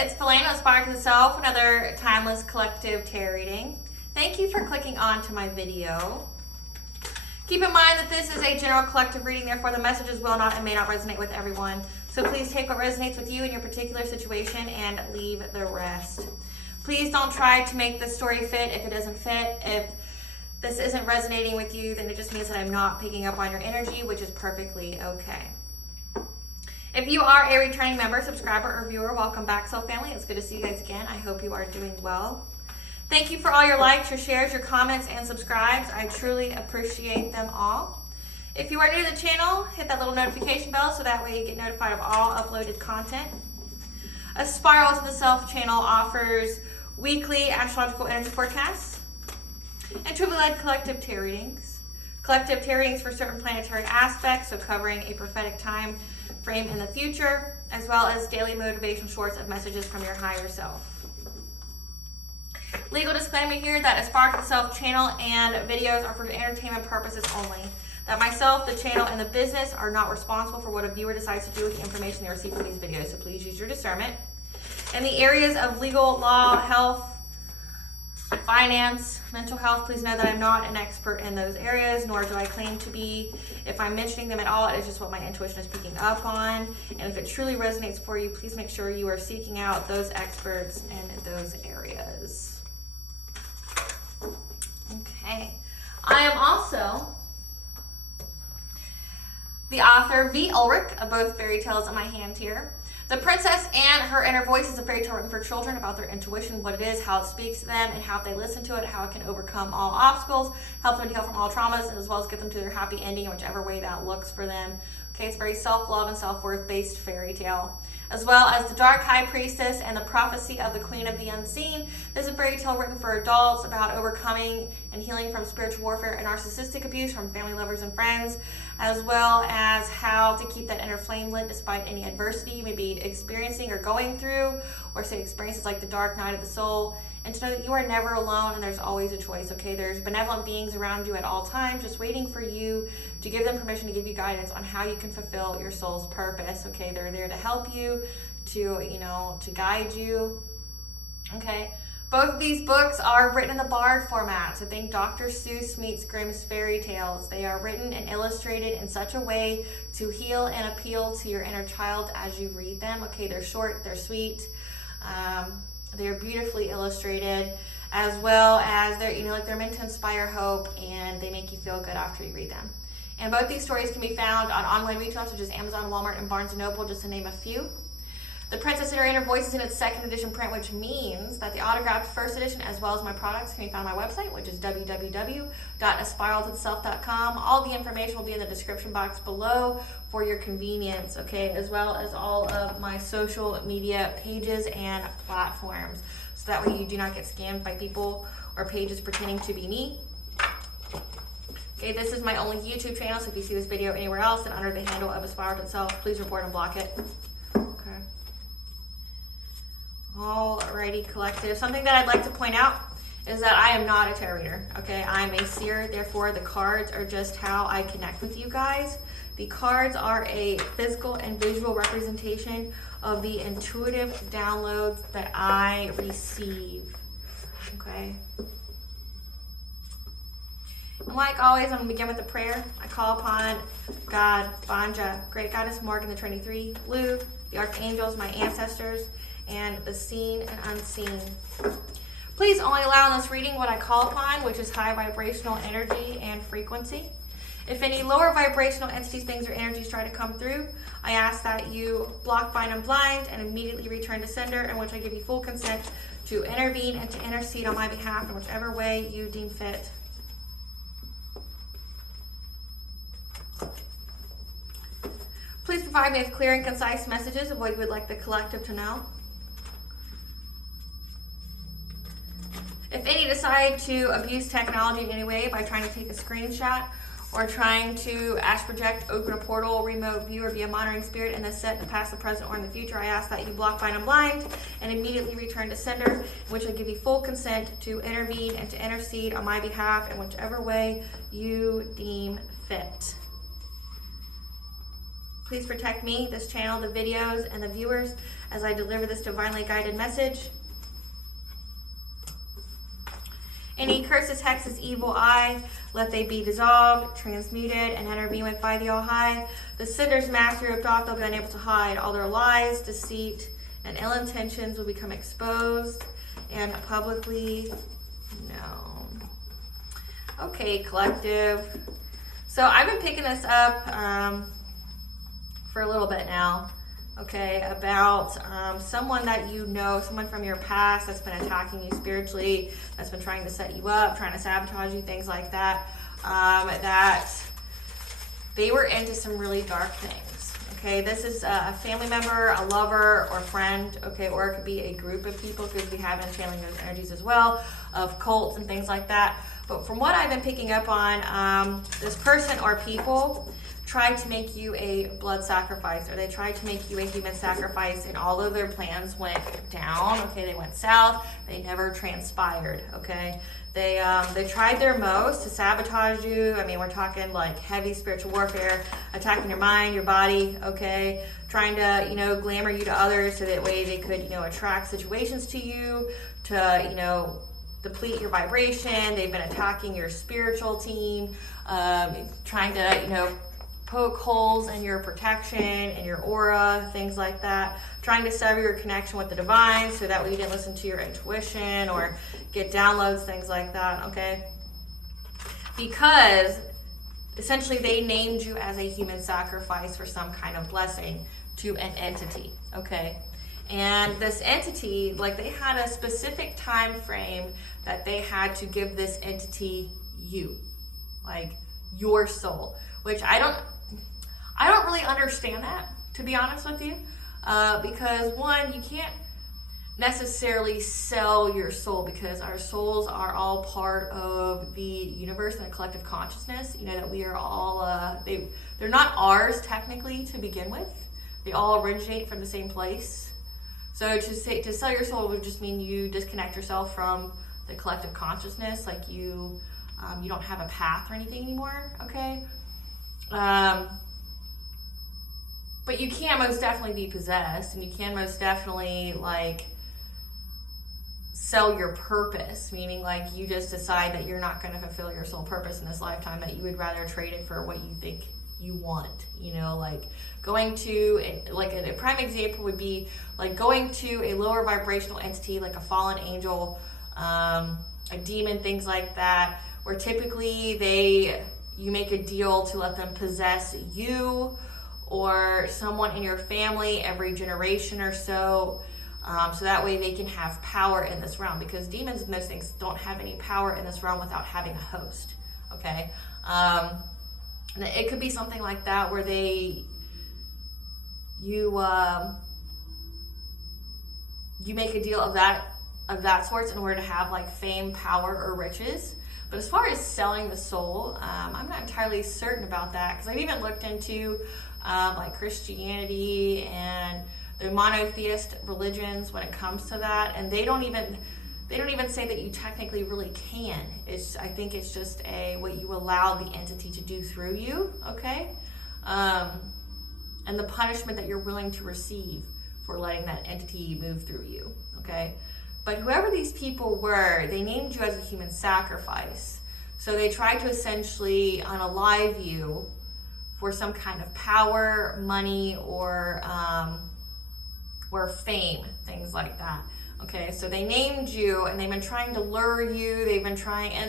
it's Philana, Aspire to the Self, another timeless collective tarot reading. Thank you for clicking on to my video. Keep in mind that this is a general collective reading, therefore the messages will not and may not resonate with everyone. So please take what resonates with you in your particular situation and leave the rest. Please don't try to make this story fit if it doesn't fit. If this isn't resonating with you, then it just means that I'm not picking up on your energy, which is perfectly okay. If you are a returning member, subscriber, or viewer, welcome back, Soul Family. It's good to see you guys again. I hope you are doing well. Thank you for all your likes, your shares, your comments, and subscribes. I truly appreciate them all. If you are new to the channel, hit that little notification bell so that way you get notified of all uploaded content. A Spiral to the Self channel offers weekly astrological energy forecasts and truly led collective tarot readings. Collective tarot readings for certain planetary aspects, so covering a prophetic time frame in the future, as well as daily motivational shorts of messages from your higher self. Legal disclaimer here that Aspire to the Self channel and videos are for entertainment purposes only. That myself, the channel, and the business are not responsible for what a viewer decides to do with the information they receive from these videos, so please use your discernment. In the areas of legal, law, health, finance, mental health, please know that I'm not an expert in those areas, nor do I claim to be. If I'm mentioning them at all, it's just what my intuition is picking up on. And if it truly resonates for you, please make sure you are seeking out those experts in those areas. Okay. I am also the author, V. Ulrich, of both fairy tales in my hand here. The Princess and Her Inner Voice is a fairy tale written for children about their intuition, what it is, how it speaks to them, and how if they listen to it, how it can overcome all obstacles, help them to heal from all traumas, as well as get them to their happy ending in whichever way that looks for them. Okay, it's very self-love and self-worth based fairy tale. As well as The Dark High Priestess and The Prophecy of the Queen of the Unseen. This is a fairy tale written for adults about overcoming and healing from spiritual warfare and narcissistic abuse from family, lovers, and friends, as well as how to keep that inner flame lit despite any adversity you may be experiencing or going through, or say experiences like the dark night of the soul, and to know that you are never alone and there's always a choice, okay? There's benevolent beings around you at all times just waiting for you to give them permission to give you guidance on how you can fulfill your soul's purpose, okay? They're there to help you, to guide you, okay? Both of these books are written in the Bard format, so think Dr. Seuss meets Grimm's fairy tales. They are written and illustrated in such a way to heal and appeal to your inner child as you read them, okay? They're short, they're sweet, they're beautifully illustrated, as well as they're meant to inspire hope, and they make you feel good after you read them. And both these stories can be found on online retailers such as Amazon, Walmart, and Barnes & Noble, just to name a few. The Princess and Her Inner Voice is in its second edition print, which means that the autographed first edition, as well as my products, can be found on my website, which is www.aspiraltotheself.com. All the information will be in the description box below for your convenience, okay, as well as all of my social media pages and platforms, so that way you do not get scammed by people or pages pretending to be me. Okay, this is my only YouTube channel, so if you see this video anywhere else and under the handle of Aspire to Itself, please report and block it. Okay. Alrighty, collective. Something that I'd like to point out is that I am not a tarot reader, okay? I'm a seer, therefore the cards are just how I connect with you guys. The cards are a physical and visual representation of the intuitive downloads that I receive, okay? And like always, I'm going to begin with a prayer. I call upon God, Banja, Great Goddess Morgan, the Trinity Three, Lu, the Archangels, my ancestors, and the seen and unseen. Please only allow in this reading what I call upon, which is high vibrational energy and frequency. If any lower vibrational entities, things, or energies try to come through, I ask that you block, bind, and blind, and immediately return to sender, in which I give you full consent to intervene and to intercede on my behalf in whichever way you deem fit. Please provide me with clear and concise messages of what you would like the collective to know. If any decide to abuse technology in any way by trying to take a screenshot or trying to astral project, open a portal, remote view, or be a monitoring spirit in the set, the past, the present, or in the future, I ask that you block, bind, and blind, and immediately return to sender, in which I give you full consent to intervene and to intercede on my behalf in whichever way you deem fit. Please protect me, this channel, the videos, and the viewers, as I deliver this divinely guided message. Any curses, hexes, evil eye, let they be dissolved, transmuted, and intervened by the All-High. The sinner's mask ripped off, they'll be unable to hide. All their lies, deceit, and ill intentions will become exposed and publicly known. Okay, collective. So I've been picking this up for a little bit now. Okay, about someone that you know, someone from your past that's been attacking you spiritually, that's been trying to set you up, trying to sabotage you, things like that, that they were into some really dark things. Okay, this is a family member, a lover, or friend, okay, or it could be a group of people, because we have been channeling those energies as well, of cults and things like that. But from what I've been picking up on, this person or people tried to make you a blood sacrifice, or they tried to make you a human sacrifice, and all of their plans went down. Okay, they went south. They never transpired. Okay, they tried their most to sabotage you. I mean, we're talking like heavy spiritual warfare, attacking your mind, your body. Okay, trying to glamour you to others so that way they could attract situations to you to deplete your vibration. They've been attacking your spiritual team, trying to poke holes in your protection and your aura, things like that, trying to sever your connection with the divine so that way you didn't listen to your intuition or get downloads, things like that. Okay, because essentially they named you as a human sacrifice for some kind of blessing to an entity. Okay, and this entity, like, they had a specific time frame that they had to give this entity you, like your soul, which I don't really understand that, to be honest with you, because one, you can't necessarily sell your soul, because our souls are all part of the universe and the collective consciousness. That we are all they're not ours technically to begin with. They all originate from the same place. So to sell your soul would just mean you disconnect yourself from the collective consciousness, like you don't have a path or anything anymore. Okay. But you can most definitely be possessed, and you can most definitely sell your purpose, meaning like you just decide that you're not going to fulfill your soul purpose in this lifetime, that you would rather trade it for what you think you want. Like going to, like a prime example would be like going to a lower vibrational entity, like a fallen angel, a demon, things like that, where typically you make a deal to let them possess you or someone in your family every generation or so, so that way they can have power in this realm, because demons and those things don't have any power in this realm without having a host. Okay, and it could be something like that, where you make a deal of that sorts in order to have like fame, power, or riches. But as far as selling the soul, I'm not entirely certain about that, because I've even looked into like Christianity and the monotheist religions when it comes to that, and they don't even say that you technically really can. I think it's just what you allow the entity to do through you. Okay, and the punishment that you're willing to receive for letting that entity move through you. Okay. But whoever these people were, they named you as a human sacrifice. So they tried to essentially unalive you for some kind of power, money, or fame, things like that. Okay, so they named you, and they've been trying to lure you. And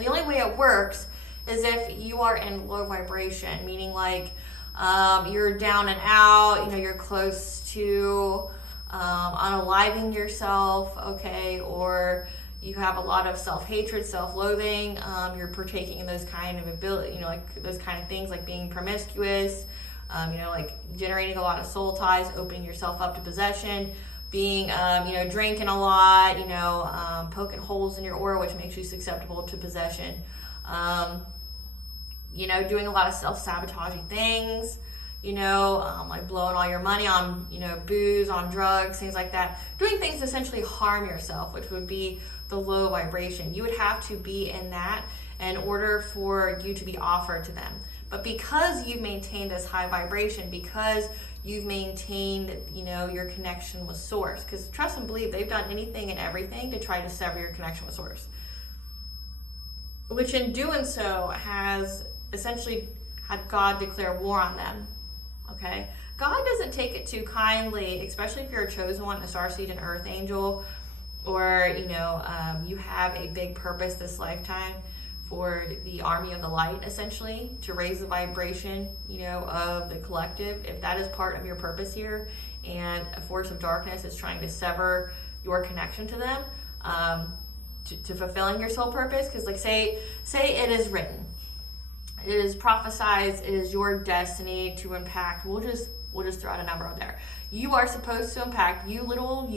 the only way it works is if you are in low vibration, meaning like you're down and out. You're close to unaliving yourself, okay, or you have a lot of self-hatred, self-loathing, you're partaking in those kind of ability, like those kind of things, like being promiscuous, like generating a lot of soul ties, opening yourself up to possession, being, drinking a lot, poking holes in your aura, which makes you susceptible to possession, doing a lot of self-sabotaging things, like blowing all your money on, booze, on drugs, things like that. Doing things to essentially harm yourself, which would be the low vibration. You would have to be in that in order for you to be offered to them. But because you've maintained this high vibration, because you've maintained, your connection with source. Because trust and believe, they've done anything and everything to try to sever your connection with source, which in doing so has essentially had God declare war on them. Okay, God doesn't take it too kindly, especially if you're a chosen one, a starseed, an earth angel, or you have a big purpose this lifetime for the army of the light, essentially, to raise the vibration, of the collective. If that is part of your purpose here, and a force of darkness is trying to sever your connection to them, to fulfilling your soul purpose, because say it is written, it is prophesied, it is your destiny to impact. We'll just throw out a number out there. You are supposed to impact, you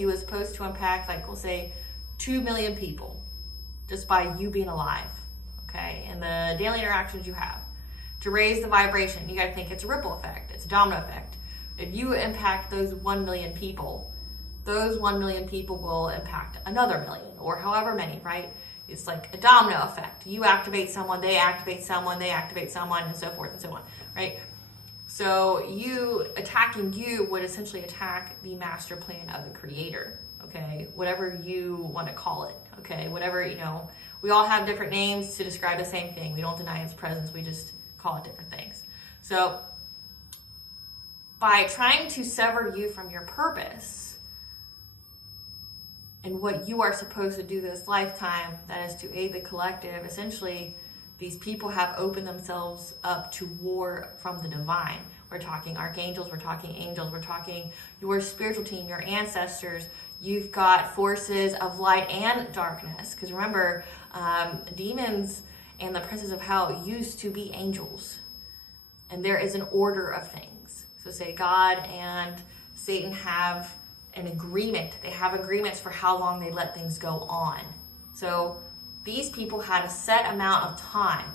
is supposed to impact, we'll say 2 million people just by you being alive, okay? And the daily interactions you have. To raise the vibration, you got to think it's a ripple effect, it's a domino effect. If you impact those 1 million people, those 1 million people will impact another million, or however many, right? It's like a domino effect. You activate someone, they activate someone, they activate someone, and so forth and so on, right? So attacking you would essentially attack the master plan of the creator, okay? Whatever you want to call it, okay? Whatever, we all have different names to describe the same thing. We don't deny its presence, we just call it different things. So by trying to sever you from your purpose and what you are supposed to do this lifetime, that is to aid the collective, essentially these people have opened themselves up to war from the divine. We're talking archangels, we're talking angels, we're talking your spiritual team, your ancestors. You've got forces of light and darkness. Because remember, demons and the princes of hell used to be angels. And there is an order of things. So say God and Satan have an agreement. They have agreements for how long they let things go on. So these people had a set amount of time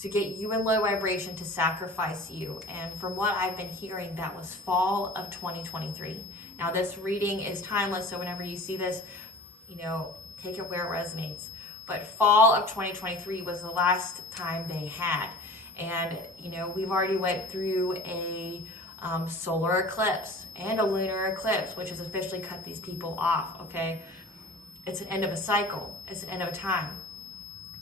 to get you in low vibration, to sacrifice you. And from what I've been hearing, that was fall of 2023. Now this reading is timeless, so whenever you see this, take it where it resonates. But fall of 2023 was the last time they had. And, we've already went through a solar eclipse and a lunar eclipse, which has officially cut these people off, okay? It's an end of a cycle. It's an end of a time.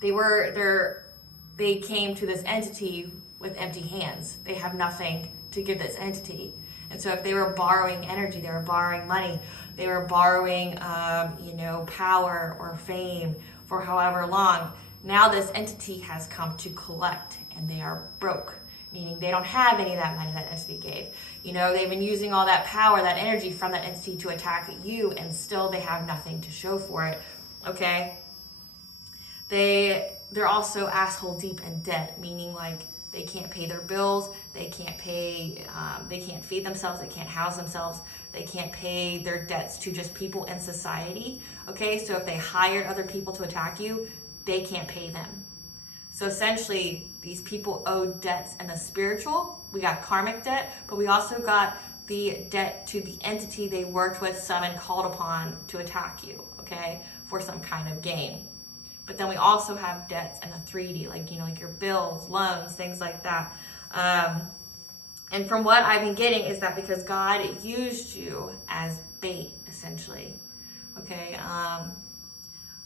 They came to this entity with empty hands. They have nothing to give this entity. And so if they were borrowing energy, they were borrowing money, they were borrowing, power or fame for however long, now this entity has come to collect and they are broke. Meaning they don't have any of that money that entity gave. They've been using all that power, that energy from that entity to attack you, and still they have nothing to show for it, okay? They're also asshole deep in debt, meaning they can't pay their bills, they can't feed themselves, they can't house themselves, they can't pay their debts to just people in society, okay? So if they hired other people to attack you, they can't pay them. So essentially, these people owe debts in the spiritual. We got karmic debt, but we also got the debt to the entity they worked with, summoned, called upon to attack you, okay, for some kind of gain. But then we also have debts in the 3D, like your bills, loans, things like that. And from what I've been getting is that because God used you as bait, essentially, okay,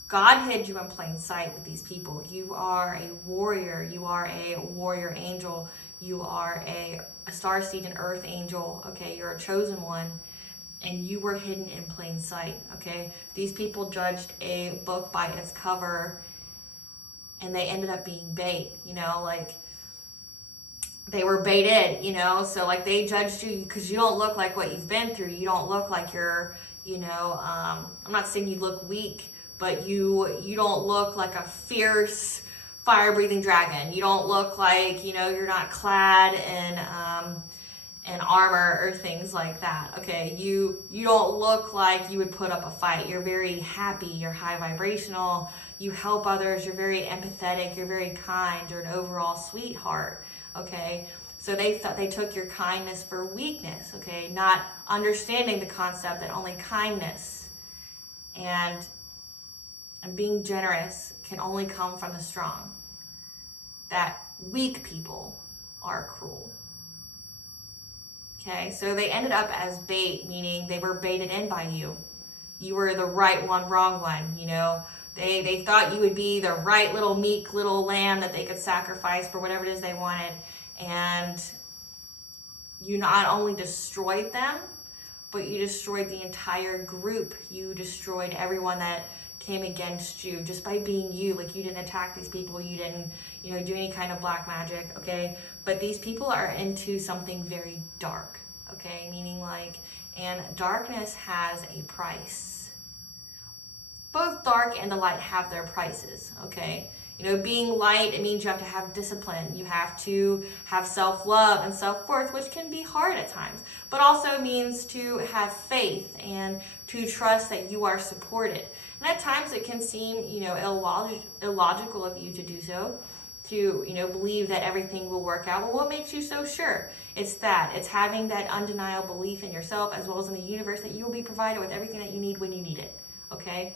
God hid you in plain sight with these people. You are a warrior. You are a warrior angel. You are a starseed and earth angel. Okay, you're a chosen one. And you were hidden in plain sight. Okay, these people judged a book by its cover and they ended up being bait. They were baited, so they judged you because you don't look like what you've been through. You don't look like you're, I'm not saying you look weak, but you don't look like a fierce fire-breathing dragon. You don't look like, you're not clad in armor or things like that, okay? You don't look like you would put up a fight. You're very happy, you're high vibrational, you help others, you're very empathetic, you're very kind, you're an overall sweetheart, okay? So they thought they took your kindness for weakness, okay? Not understanding the concept that only kindness and being generous can only come from the strong. That weak people are cruel. Okay, so they ended up as bait, meaning they were baited in by you. You were the right one, wrong one, you know. They thought you would be the right little meek little lamb that they could sacrifice for whatever it is they wanted. And you not only destroyed them, but you destroyed the entire group. You destroyed everyone that came against you just by being you. Like, you didn't attack these people. You didn't, you know, do any kind of black magic, okay? But these people are into something very dark, okay? Meaning like, and darkness has a price. Both dark and the light have their prices, okay? You know, being light, it means you have to have discipline. You have to have self-love and self-worth, which can be hard at times, but also means to have faith and to trust that you are supported. And at times it can seem, you know, illogical of you to do so, to, you know, believe that everything will work out. Well, what makes you so sure? It's having that undeniable belief in yourself as well as in the universe that you will be provided with everything that you need when you need it, okay?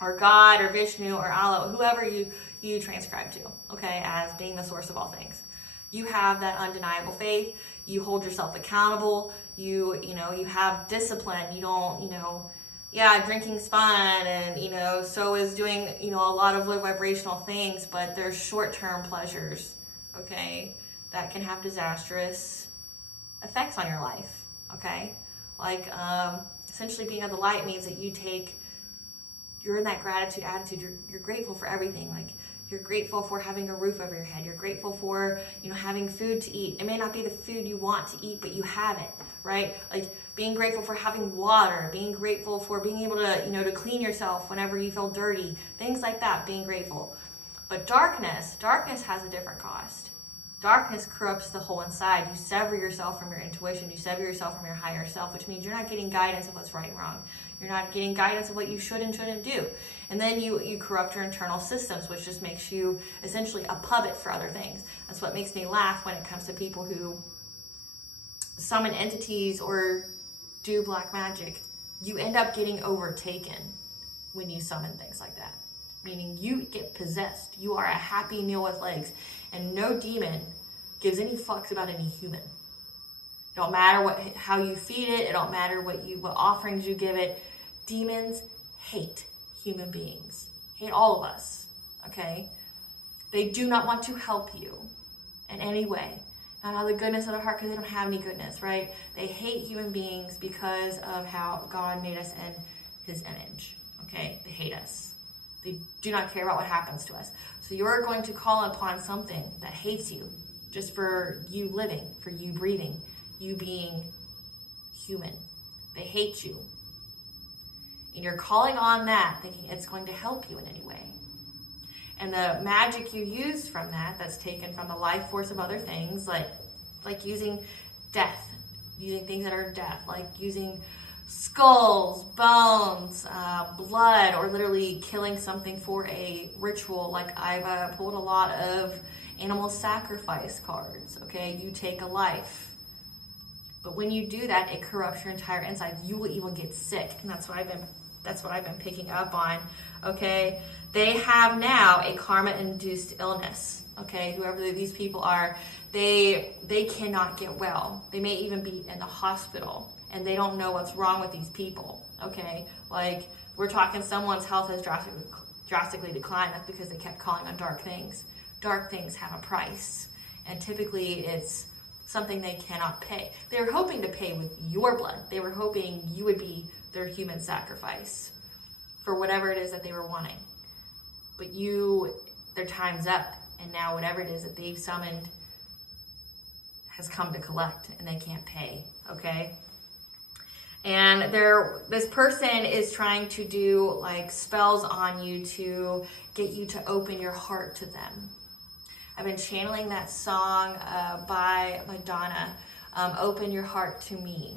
Or God, or Vishnu, or Allah, whoever you transcribe to, okay, as being the source of all things. You have that undeniable faith. You hold yourself accountable. You have discipline. You don't, you know, yeah, drinking's fun, and, you know, so is doing, you know, a lot of low vibrational things, but there's short-term pleasures, okay, that can have disastrous effects on your life, okay? Like, essentially being of the light means that you're in that gratitude attitude. You're grateful for everything. Like, you're grateful for having a roof over your head. You're grateful for, you know, having food to eat. It may not be the food you want to eat, but you have it, right? Like, being grateful for having water, being grateful for being able to, you know, to clean yourself whenever you feel dirty, things like that, being grateful. But darkness has a different cost. Darkness corrupts the whole inside. You sever yourself from your intuition. You sever yourself from your higher self, which means you're not getting guidance of what's right and wrong. You're not getting guidance of what you should and shouldn't do. And then you corrupt your internal systems, which just makes you essentially a puppet for other things. That's what makes me laugh when it comes to people who summon entities or do black magic. You end up getting overtaken when you summon things like that. Meaning you get possessed. You are a happy meal with legs. And no demon gives any fucks about any human. It don't matter how you feed it. It don't matter what offerings you give it. Demons hate human beings. Hate all of us. Okay? They do not want to help you in any way. Not out of the goodness of their heart, because they don't have any goodness, right? They hate human beings because of how God made us in his image. Okay? They hate us. They do not care about what happens to us. So you're going to call upon something that hates you just for you living, for you breathing, you being human. They hate you. And you're calling on that thinking it's going to help you in any way. And the magic you use from that's taken from the life force of other things, like using death, using things that are death, like using skulls, bones, blood, or literally killing something for a ritual. Like, I've pulled a lot of animal sacrifice cards, okay? You take a life. But when you do that, it corrupts your entire inside. You will even get sick, and that's what I've been picking up on, okay? They have now a karma-induced illness, okay? Whoever these people are, they cannot get well. They may even be in the hospital, and they don't know what's wrong with these people, okay? Like, we're talking someone's health has drastically declined. That's because they kept calling on dark things. Dark things have a price, and typically it's something they cannot pay. They were hoping to pay with your blood. They were hoping you would be their human sacrifice for whatever it is that they were wanting. But their time's up, and now whatever it is that they've summoned has come to collect, and they can't pay, okay? And this person is trying to do like spells on you to get you to open your heart to them. I've been channeling that song by Madonna, Open Your Heart to Me.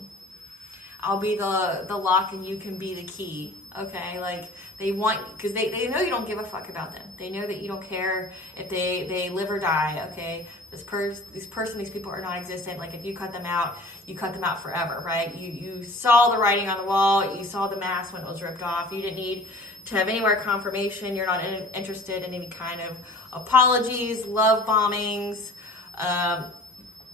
I'll be the lock and you can be the key, okay? Like, they want, because they know you don't give a fuck about them. They know that you don't care if they live or die, okay? These people are non-existent. Like, if you cut them out, you cut them out forever, right? You saw the writing on the wall. You saw the mask when it was ripped off. You didn't need to have anywhere confirmation. You're not interested in any kind of apologies, love bombings.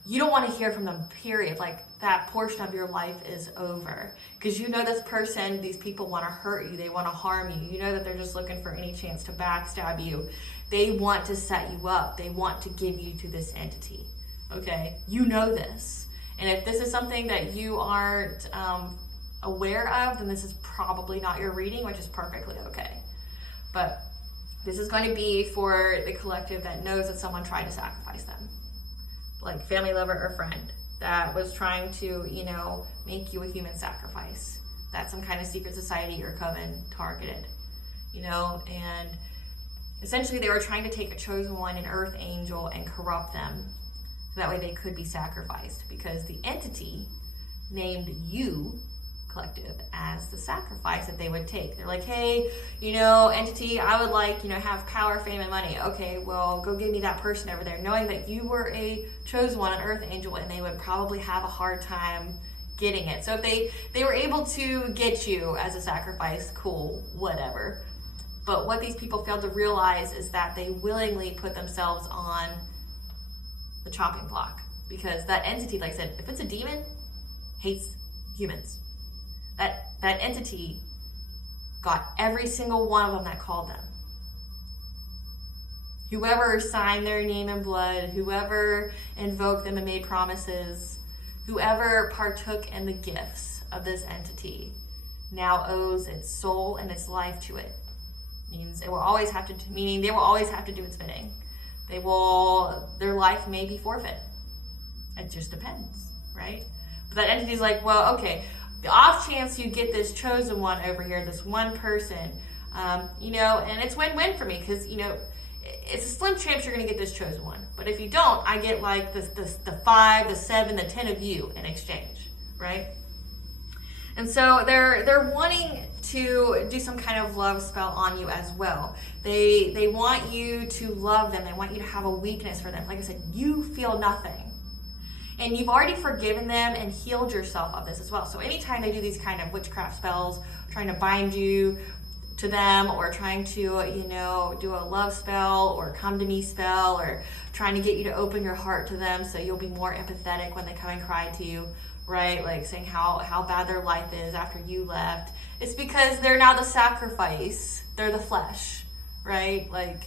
you don't want to hear from them, period. Like, that portion of your life is over. Because you know this person, these people want to hurt you. They want to harm you. You know that they're just looking for any chance to backstab you. They want to set you up. They want to give you to this entity. Okay? You know this. And if this is something that you aren't aware of, then this is probably not your reading, which is perfectly okay. But this is going to be for the collective that knows that someone tried to sacrifice them. Like family, lover, or friend that was trying to, make you a human sacrifice. That some kind of secret society or coven targeted, and essentially they were trying to take a chosen one, an earth angel, and corrupt them. So that way they could be sacrificed, because the entity named you, collective, as the sacrifice that they would take. They're like, hey, entity, I would like, have power, fame, and money. Okay, well, go give me that person over there, knowing that you were a chosen one, an earth angel, and they would probably have a hard time getting it. So if they were able to get you as a sacrifice, cool, whatever. But what these people failed to realize is that they willingly put themselves on the chopping block, because that entity, like I said, if it's a demon, hates humans. That entity got every single one of them that called them. Whoever signed their name in blood, whoever invoked them and made promises, whoever partook in the gifts of this entity now owes its soul and its life to it. Means it will always have to, meaning they will always have to do its bidding. Their life may be forfeit. It just depends, right? But that entity's like, well, okay, the off chance you get this chosen one over here, this one person, and it's win-win for me, because, it's a slim chance you're going to get this chosen one. But if you don't, I get like the 5, the 7, the 10 of you in exchange, right? And so they're wanting to do some kind of love spell on you as well. They want you to love them. They want you to have a weakness for them. Like I said, you feel nothing. And you've already forgiven them and healed yourself of this as well. So anytime they do these kind of witchcraft spells, trying to bind you to them, or trying to, do a love spell or come to me spell, or trying to get you to open your heart to them so you'll be more empathetic when they come and cry to you, right? Like saying how bad their life is after you left. It's because they're now the sacrifice. They're the flesh, right? Like,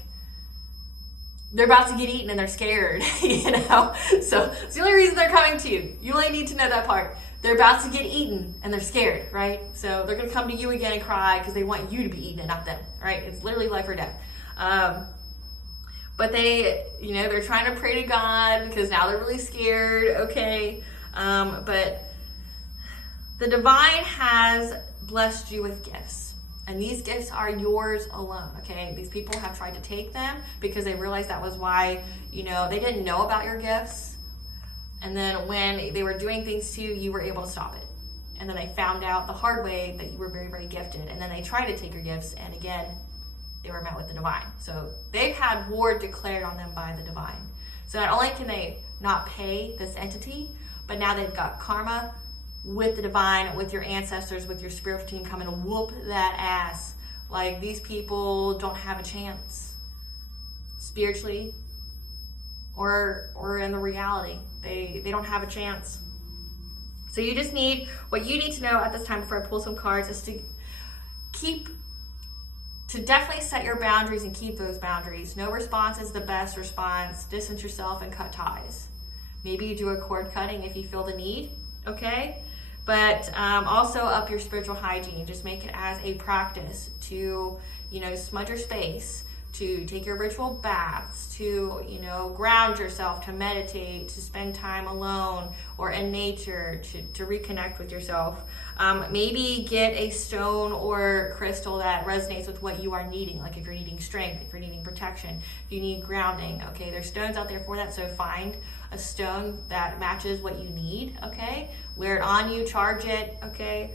they're about to get eaten and they're scared, So it's the only reason they're coming to you. You only need to know that part. They're about to get eaten and they're scared, right? So they're going to come to you again and cry because they want you to be eaten and not them, right? It's literally life or death. But they're trying to pray to God because now they're really scared, okay? But the divine has blessed you with gifts. And these gifts are yours alone, okay? These people have tried to take them because they realized that was why, they didn't know about your gifts. And then when they were doing things to you, you were able to stop it. And then they found out the hard way that you were very, very gifted. And then they tried to take your gifts, and again, they were met with the divine. So they've had war declared on them by the divine. So not only can they not pay this entity, but now they've got karma with the divine, with your ancestors, with your spiritual team coming to whoop that ass. Like, these people don't have a chance spiritually or in the reality. They don't have a chance. So what you need to know at this time before I pull some cards is to definitely set your boundaries and keep those boundaries. No response is the best response. Distance yourself and cut ties. Maybe you do a cord cutting if you feel the need, okay? But also up your spiritual hygiene. Just make it as a practice to, smudge your space, to take your ritual baths, to, ground yourself, to meditate, to spend time alone or in nature, to reconnect with yourself. Maybe get a stone or crystal that resonates with what you are needing. Like if you're needing strength, if you're needing protection, if you need grounding, okay? There's stones out there for that, so find a stone that matches what you need, okay? Wear it on you, charge it, okay?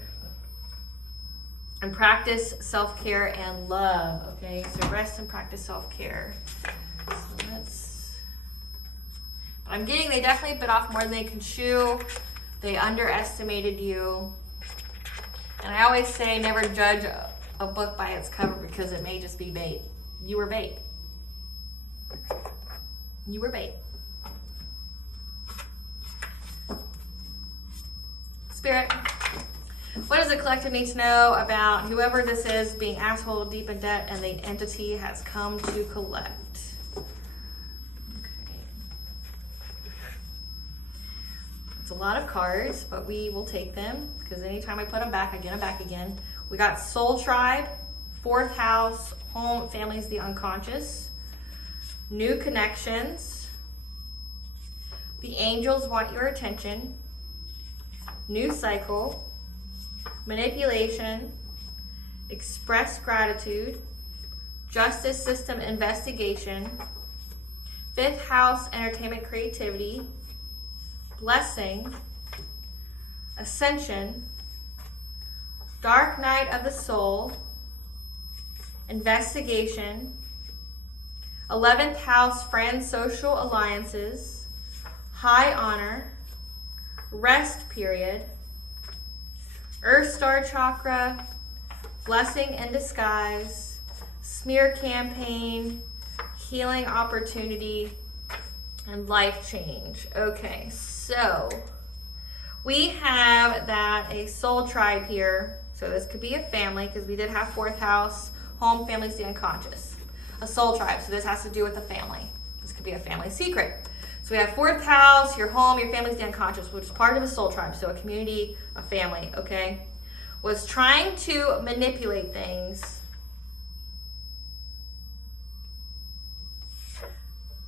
And practice self-care and love, okay? So rest and practice self-care. So I'm getting, they definitely bit off more than they can chew. They underestimated you. And I always say never judge a book by its cover because it may just be bait. You were bait. You were bait. Spirit, what does the collective need to know about whoever this is being asshole, deep in debt, and the entity has come to collect? Okay. It's a lot of cards, but we will take them because anytime I put them back, I get them back again. We got Soul Tribe, 4th house, home, families, the unconscious, new connections, the angels want your attention, new cycle, manipulation, express gratitude, justice system investigation, 5th house, entertainment, creativity, blessing, ascension, dark night of the soul, investigation, 11th house, friends, social alliances, high honor, rest period, Earth Star Chakra, blessing in disguise, smear campaign, healing opportunity, and life change. Okay, so we have that a soul tribe here. So this could be a family because we did have 4th house, home, families, the unconscious. A soul tribe, so this has to do with the family. This could be a family secret. So we have 4th house, your home, your family's the unconscious, which is part of a soul tribe. So a community, a family, okay? Was trying to manipulate things.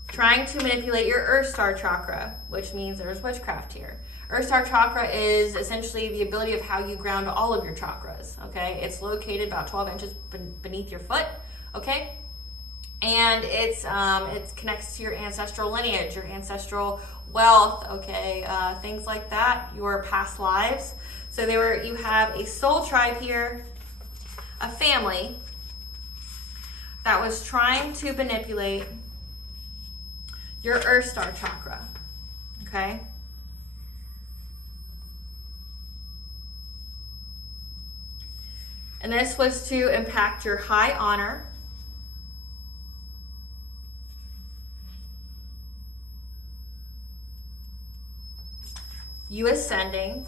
Trying to manipulate your Earth Star Chakra, which means there's witchcraft here. Earth Star Chakra is essentially the ability of how you ground all of your chakras, okay? It's located about 12 inches beneath your foot, okay? And it connects to your ancestral lineage, your ancestral wealth, okay, things like that, your past lives. So you have a soul tribe here, a family that was trying to manipulate your Earth Star Chakra, okay? And this was to impact your high honor, you ascending,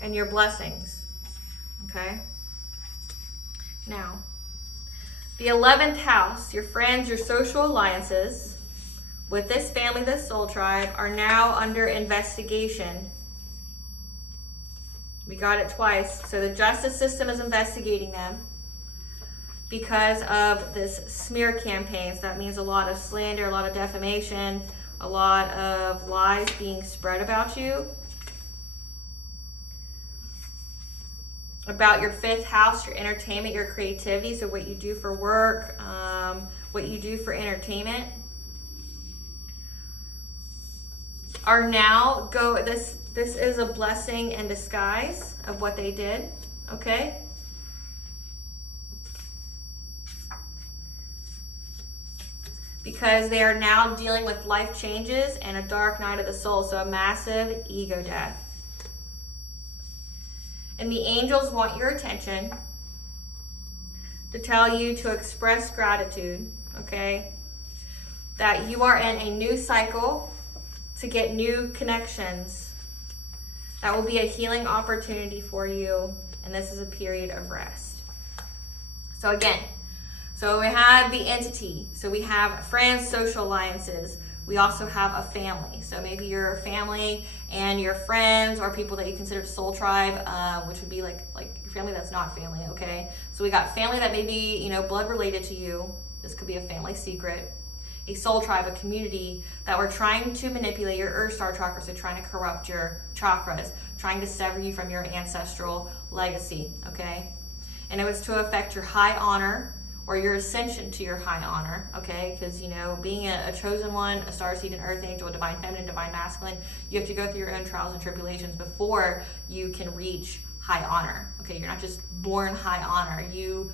and your blessings, okay? Now, the 11th house, your friends, your social alliances with this family, this soul tribe, are now under investigation. We got it twice. So the justice system is investigating them because of this smear campaign. So that means a lot of slander, a lot of defamation, a lot of lies being spread about you. About your 5th house, your entertainment, your creativity, so what you do for work, what you do for entertainment, are now this is a blessing in disguise of what they did, okay? Because they are now dealing with life changes and a dark night of the soul, so a massive ego death. And the angels want your attention to tell you to express gratitude, okay? That you are in a new cycle to get new connections. That will be a healing opportunity for you, and this is a period of rest. So again, so we had the entity. So we have friends, social alliances. We also have a family. So maybe your family and your friends or people that you consider soul tribe, which would be like your family that's not family, okay? So we got family that may be, blood related to you. This could be a family secret. A soul tribe, a community that were trying to manipulate your Earth Star Chakra, so trying to corrupt your chakras, trying to sever you from your ancestral legacy, okay? And it was to affect your high honor, or your ascension to your high honor, okay? Because, being a chosen one, a starseed, an earth angel, a divine feminine, divine masculine, you have to go through your own trials and tribulations before you can reach high honor, okay? You're not just born high honor. You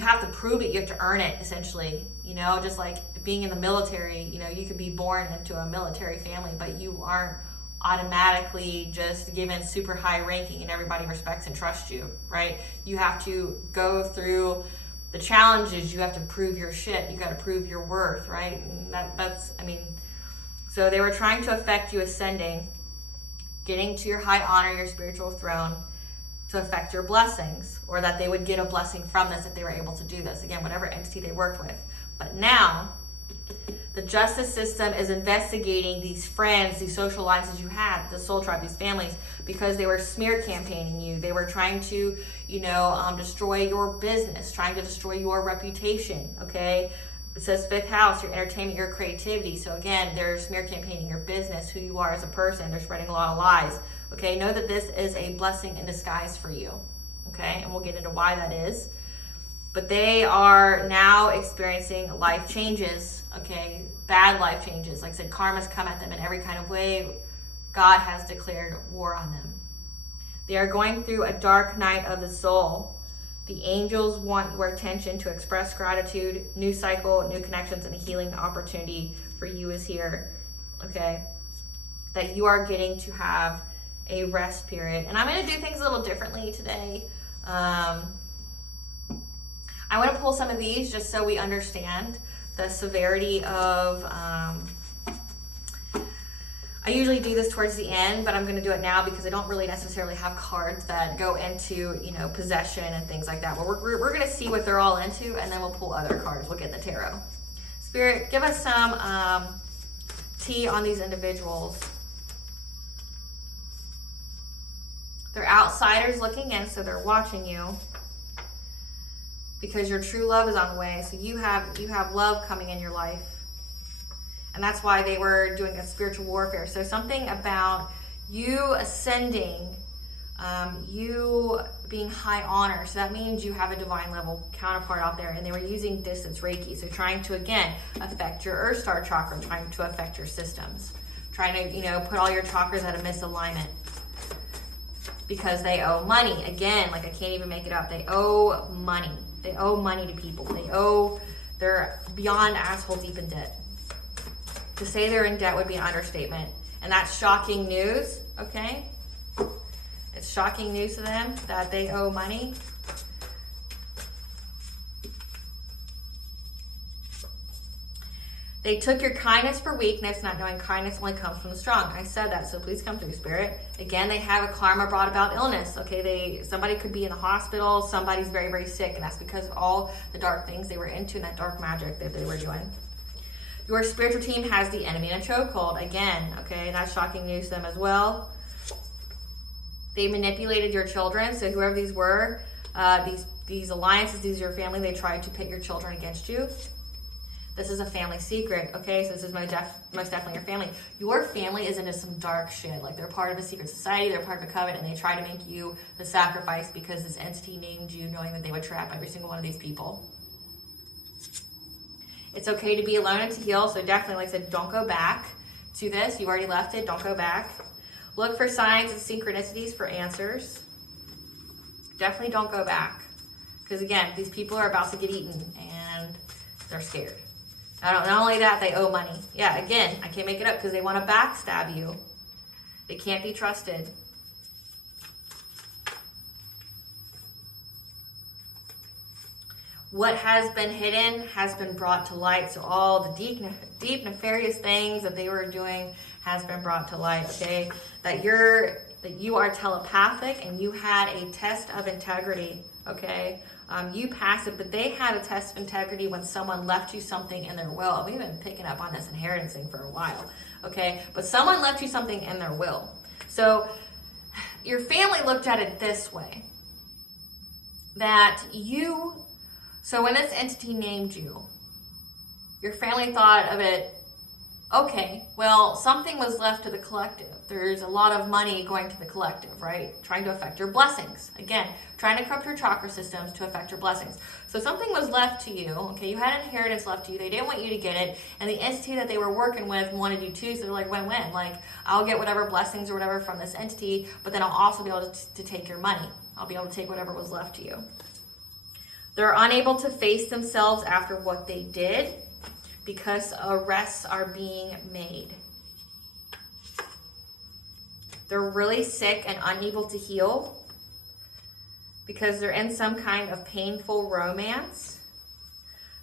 have to prove it. You have to earn it, essentially. Just like being in the military, you could be born into a military family, but you aren't automatically just given super high ranking and everybody respects and trusts you, right? You have to go through the challenges. You have to prove your shit. You got to prove your worth, right? And that's, I mean, so they were trying to affect you ascending, getting to your high honor, your spiritual throne, to affect your blessings, or that they would get a blessing from this if they were able to do this. Again, whatever entity they worked with. But now, the justice system is investigating these friends, these social alliances you had, the soul tribe, these families, because they were smear campaigning you. They were trying to, destroy your business, trying to destroy your reputation, okay? It says 5th house, your entertainment, your creativity. So again, they're smear campaigning your business, who you are as a person. They're spreading a lot of lies, okay? Know that this is a blessing in disguise for you, okay? And we'll get into why that is. But they are now experiencing life changes, okay? Bad life changes. Like I said, karma's come at them in every kind of way. God has declared war on them. They are going through a dark night of the soul. The angels want your attention to express gratitude. New cycle, new connections, and a healing opportunity for you is here, okay? That you are getting to have a rest period. And I'm going to do things a little differently today. I want to pull some of these just so we understand the severity of, I usually do this towards the end, but I'm going to do it now because I don't really necessarily have cards that go into, possession and things like that. But we're going to see what they're all into, and then we'll pull other cards. We'll get the tarot. Spirit, give us some tea on these individuals. They're outsiders looking in, so they're watching you. Because your true love is on the way. So you have love coming in your life. And that's why they were doing a spiritual warfare. So something about you ascending, you being high honor. So that means you have a divine level counterpart out there. And they were using distance Reiki. So trying to, again, affect your Earth Star chakra, trying to affect your systems. Trying to, put all your chakras at a misalignment. Because they owe money. Again, like I can't even make it up. They owe money. They owe money to people. They're beyond asshole deep in debt. To say they're in debt would be an understatement. And that's shocking news, okay? It's shocking news to them that they owe money. They took your kindness for weakness, not knowing kindness only comes from the strong. I said that, so please come through, Spirit. Again, they have a karma brought about illness. Okay, somebody could be in the hospital, somebody's very, very sick, and that's because of all the dark things they were into and that dark magic that they were doing. Your spiritual team has the enemy in a chokehold. Again, okay, that's shocking news to them as well. They manipulated your children, so whoever these were, these alliances, these are your family, they tried to pit your children against you. This is a family secret, okay? So this is most definitely your family. Your family is into some dark shit. Like they're part of a secret society, they're part of a covenant, and they try to make you the sacrifice because this entity named you knowing that they would trap every single one of these people. It's okay to be alone and to heal. So definitely, like I said, don't go back to this. You already left it. Don't go back. Look for signs and synchronicities for answers. Definitely don't go back. Because again, these people are about to get eaten and they're scared. Not only that, they owe money. Yeah, again, I can't make it up because they want to backstab you. They can't be trusted. What has been hidden has been brought to light. So all the deep nefarious things that they were doing has been brought to light, okay? That you are telepathic and you had a test of integrity, okay? You passed it, but they had a test of integrity when someone left you something in their will. We've been picking up on this inheritance thing for a while, okay? But someone left you something in their will. So your family looked at it this way, that so when this entity named you, your family thought of it, okay, well, something was left to the collective. There's a lot of money going to the collective, right? Trying to affect your blessings. Again, trying to corrupt your chakra systems to affect your blessings. So something was left to you, okay? You had an inheritance left to you. They didn't want you to get it. And the entity that they were working with wanted you to. So they're like, win-win. Like, I'll get whatever blessings or whatever from this entity, but then I'll also be able to take your money. I'll be able to take whatever was left to you. They're unable to face themselves after what they did because arrests are being made. They're really sick and unable to heal because they're in some kind of painful romance.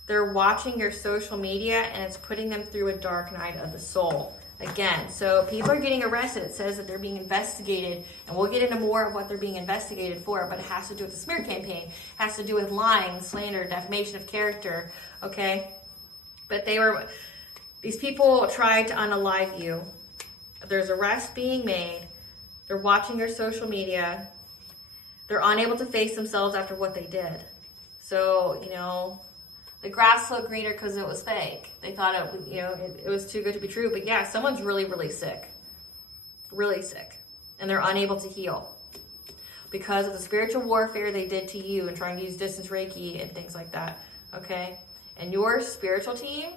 They're watching your social media and it's putting them through a dark night of the soul. Again, so people are getting arrested. It says that they're being investigated, and we'll get into more of what they're being investigated for, but it has to do with the smear campaign. It has to do with lying, slander, defamation of character, okay? But these people tried to unalive you. There's arrests being made. They're watching your social media. They're unable to face themselves after what they did. So, the grass looked greener because it was fake. They thought it was too good to be true. But yeah, someone's really, really sick. Really sick. And they're unable to heal because of the spiritual warfare they did to you and trying to use distance Reiki and things like that. Okay? And your spiritual team,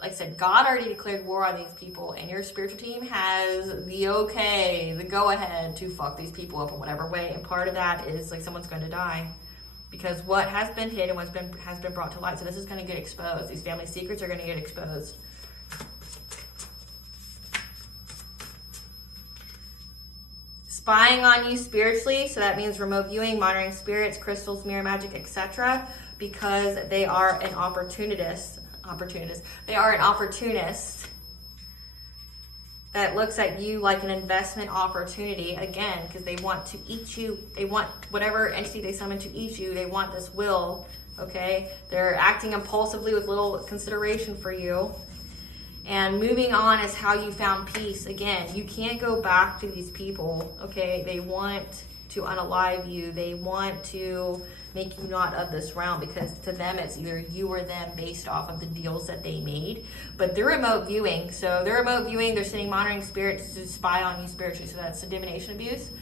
like I said, God already declared war on these people, and your spiritual team has the go-ahead to fuck these people up in whatever way. And part of that is like someone's going to die. Because what has been hidden has been brought to light. So this is going to get exposed. These family secrets are going to get exposed. Spying on you spiritually. So that means remote viewing, monitoring spirits, crystals, mirror magic, etc. Because they are an opportunist. They are an opportunist that looks at you like an investment opportunity, again, because they want to eat you. They want whatever entity they summon to eat you. They want this will, okay? They're acting impulsively with little consideration for you. And moving on is how you found peace. Again, you can't go back to these people, okay? They want to unalive you. They want to make you not of this realm, because to them it's either you or them based off of the deals that they made. But they're remote viewing. So they're remote viewing, they're sending monitoring spirits to spy on you spiritually. So that's the divination abuse,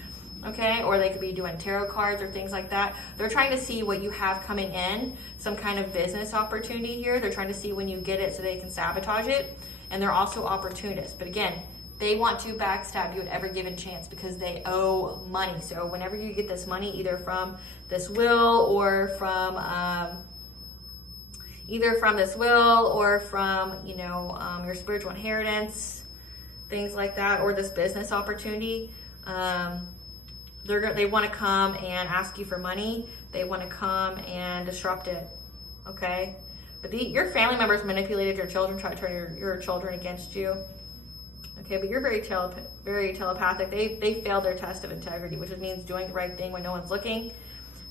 okay? Or they could be doing tarot cards or things like that. They're trying to see what you have coming in, some kind of business opportunity here. They're trying to see when you get it so they can sabotage it. And they're also opportunists. But again, they want to backstab you at every given chance because they owe money. So whenever you get this money, either from this will or from your spiritual inheritance, things like that, or this business opportunity, they want to come and ask you for money. They want to come and disrupt it, okay? But your family members manipulated your children, tried to turn your children against you. Okay, but you're very telepathic. They failed their test of integrity, which means doing the right thing when no one's looking.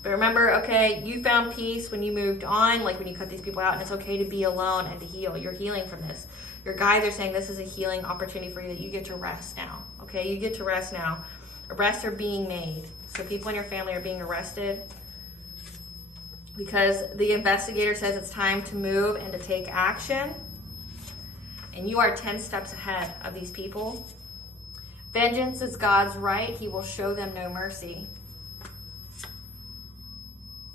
But remember, okay, you found peace when you moved on, like when you cut these people out, and it's okay to be alone and to heal. You're healing from this. Your guides are saying this is a healing opportunity for you, that you get to rest now. Okay, you get to rest now. Arrests are being made. So people in your family are being arrested because the investigator says it's time to move and to take action. And you are 10 steps ahead of these people. Vengeance is God's right. He will show them no mercy.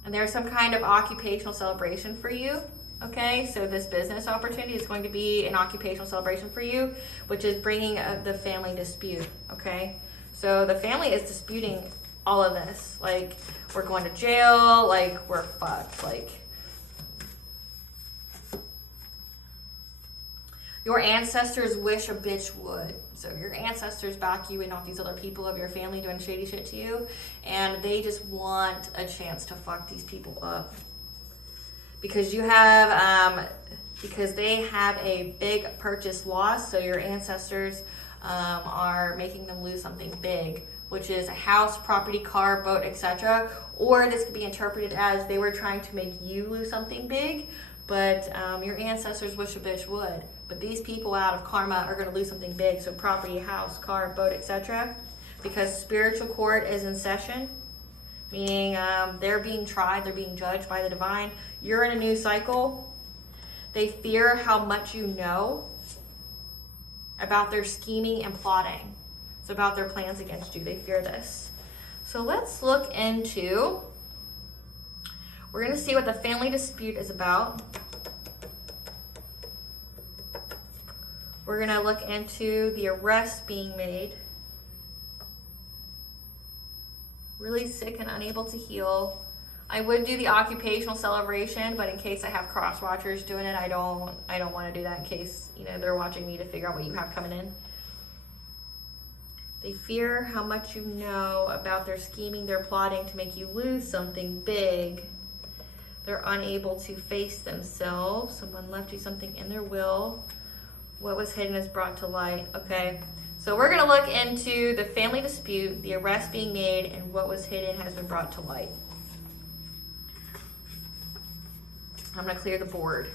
And there's some kind of occupational celebration for you. Okay, so this business opportunity is going to be an occupational celebration for you, which is bringing the family dispute. Okay, so the family is disputing all of this. Like, we're going to jail. Like, we're fucked. Like, your ancestors wish a bitch would. So your ancestors back you and not these other people of your family doing shady shit to you. And they just want a chance to fuck these people up. Because they have a big purchase loss. So your ancestors are making them lose something big, which is a house, property, car, boat, etc. Or this could be interpreted as they were trying to make you lose something big, but your ancestors wish a bitch would. But these people out of karma are going to lose something big. So property, house, car, boat, etc. Because spiritual court is in session, meaning they're being tried, they're being judged by the divine. You're in a new cycle. They fear how much you know about their scheming and plotting. It's about their plans against you. They fear this. So let's look into, we're going to see what the family dispute is about. We're going to look into the arrest being made. Really sick and unable to heal. I would do the occupational celebration, but in case I have cross watchers doing it, I don't want to do that in case, they're watching me to figure out what you have coming in. They fear how much you know about their scheming, their plotting to make you lose something big. They're unable to face themselves. Someone left you something in their will. What was hidden is brought to light. Okay, so we're going to look into the family dispute, the arrest being made, and what was hidden has been brought to light. I'm going to clear the board.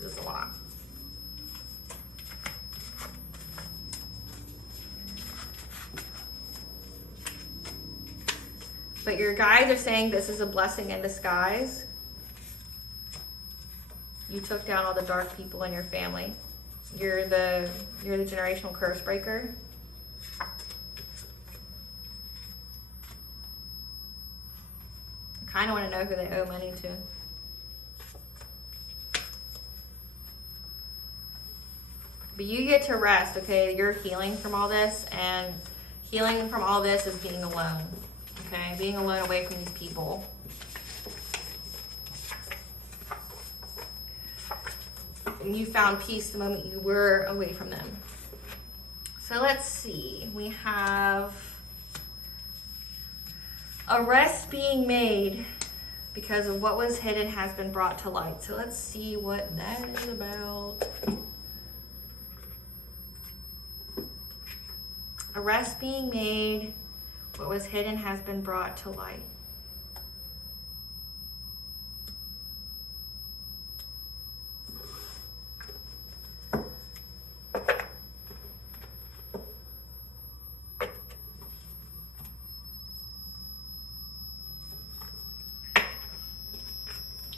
This is a lot. But your guides are saying this is a blessing in disguise. You took down all the dark people in your family. You're the generational curse breaker. I kind of want to know who they owe money to. But you get to rest, okay? You're healing from all this, and healing from all this is being alone. Okay, being alone away from these people. And you found peace the moment you were away from them. So let's see. We have arrest being made because of what was hidden has been brought to light. So let's see what that is about. Arrest being made. What was hidden has been brought to light.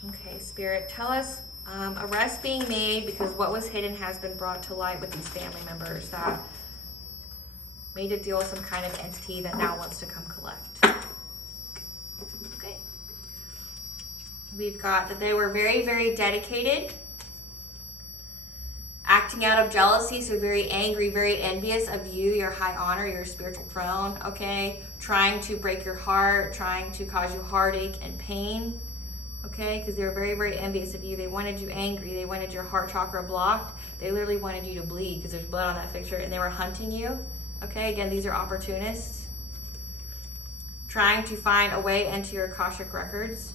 Okay, Spirit, tell us, arrest being made because what was hidden has been brought to light with these family members that made a deal with some kind of entity that now wants to come collect. Okay. We've got that they were very, very dedicated, acting out of jealousy, so very angry, very envious of you, your high honor, your spiritual throne, okay? Trying to break your heart, trying to cause you heartache and pain, okay? Because they were very, very envious of you. They wanted you angry. They wanted your heart chakra blocked. They literally wanted you to bleed because there's blood on that picture, and they were hunting you. Okay, again, these are opportunists trying to find a way into your Akashic records.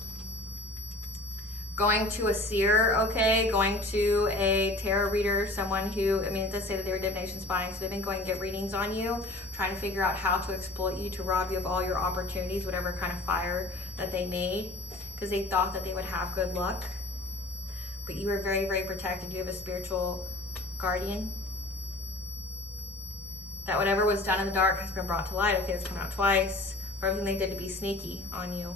Going to a seer, okay, going to a tarot reader, someone who, I mean, it does say that they were divination spying, so they've been going to get readings on you, trying to figure out how to exploit you, to rob you of all your opportunities, whatever kind of fire that they made, because they thought that they would have good luck. But you were very, very protected. You have a spiritual guardian. That whatever was done in the dark has been brought to light. Okay, it's come out twice. For everything they did to be sneaky on you.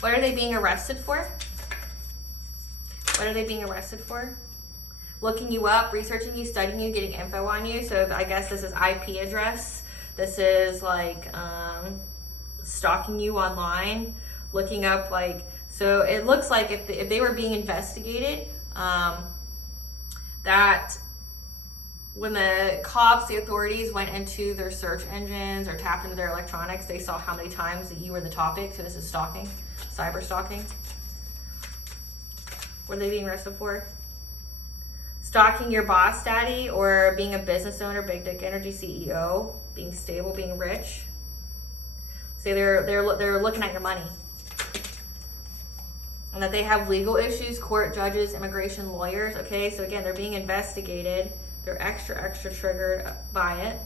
What are they being arrested for? What are they being arrested for? Looking you up, researching you, studying you, getting info on you. So I guess this is IP address. This is like stalking you online, looking up like, so it looks like if they were being investigated, that when the cops, the authorities went into their search engines or tapped into their electronics, they saw how many times that you were the topic. So this is stalking, cyber stalking. What are they being arrested for? Stalking your boss daddy, or being a business owner, big dick energy CEO, being stable, being rich. Say they're looking at your money, and that they have legal issues, court judges, immigration lawyers. Okay, so again, they're being investigated. They're extra triggered by it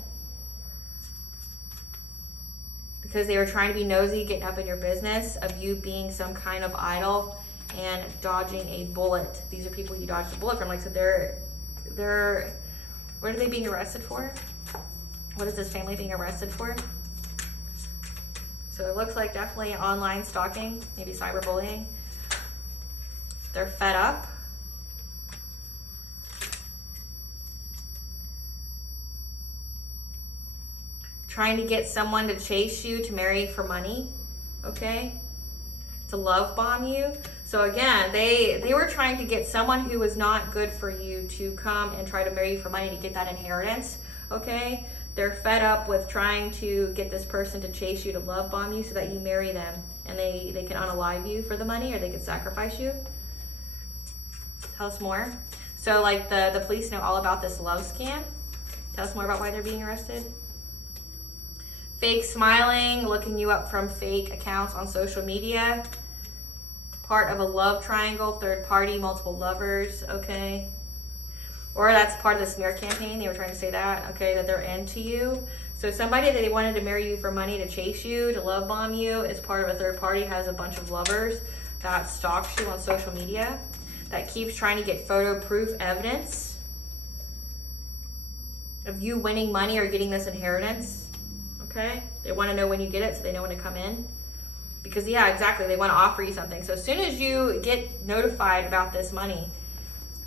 because they were trying to be nosy, getting up in your business of you being some kind of idol and dodging a bullet. These are people you dodged a bullet from. Like, so they're what are they being arrested for? What is this family being arrested for? So it looks like definitely online stalking, maybe cyberbullying. They're fed up. Trying to get someone to chase you, to marry you for money, okay? To love bomb you. So again, they were trying to get someone who was not good for you to come and try to marry you for money to get that inheritance, okay? They're fed up with trying to get this person to chase you, to love bomb you so that you marry them, and they can unalive you for the money, or they can sacrifice you. Tell us more. So like the police know all about this love scam. Tell us more about why they're being arrested. Fake smiling, looking you up from fake accounts on social media. Part of a love triangle, third party, multiple lovers, okay? Or that's part of the smear campaign. They were trying to say that, okay, that they're into you. So somebody that they wanted to marry you for money, to chase you, to love bomb you, is part of a third party, has a bunch of lovers that stalks you on social media, that keeps trying to get photo proof evidence of you winning money or getting this inheritance, okay? They want to know when you get it so they know when to come in. Because, yeah, exactly, they want to offer you something. So as soon as you get notified about this money,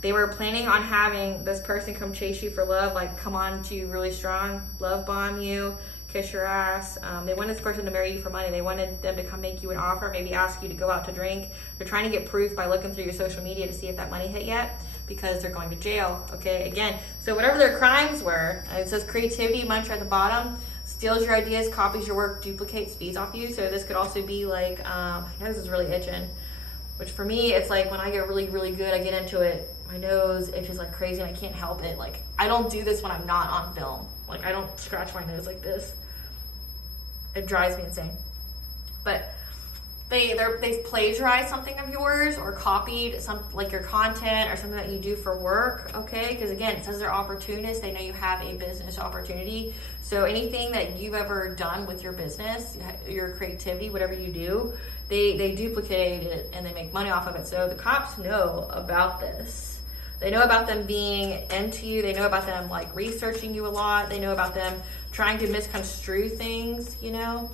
they were planning on having this person come chase you for love, like come on to you really strong, love bomb you, kiss your ass. They wanted this person to marry you for money. They wanted them to come make you an offer, maybe ask you to go out to drink. They're trying to get proof by looking through your social media to see if that money hit yet, because they're going to jail, okay? Again, so whatever their crimes were, it says creativity, muncher at the bottom, steals your ideas, copies your work, duplicates, feeds off you. So this could also be like, my nose is really itching, which for me, it's like when I get really, really good, I get into it, my nose itches like crazy and I can't help it. Like, I don't do this when I'm not on film. Like, I don't scratch my nose like this. It drives me insane. But they've plagiarized something of yours or copied some, like your content or something that you do for work, okay? Because again, it says they're opportunists. They know you have a business opportunity. So anything that you've ever done with your business, your creativity, whatever you do, they duplicate it and they make money off of it. So the cops know about this. They know about them being into you. They know about them like researching you a lot. They know about them trying to misconstrue things, you know?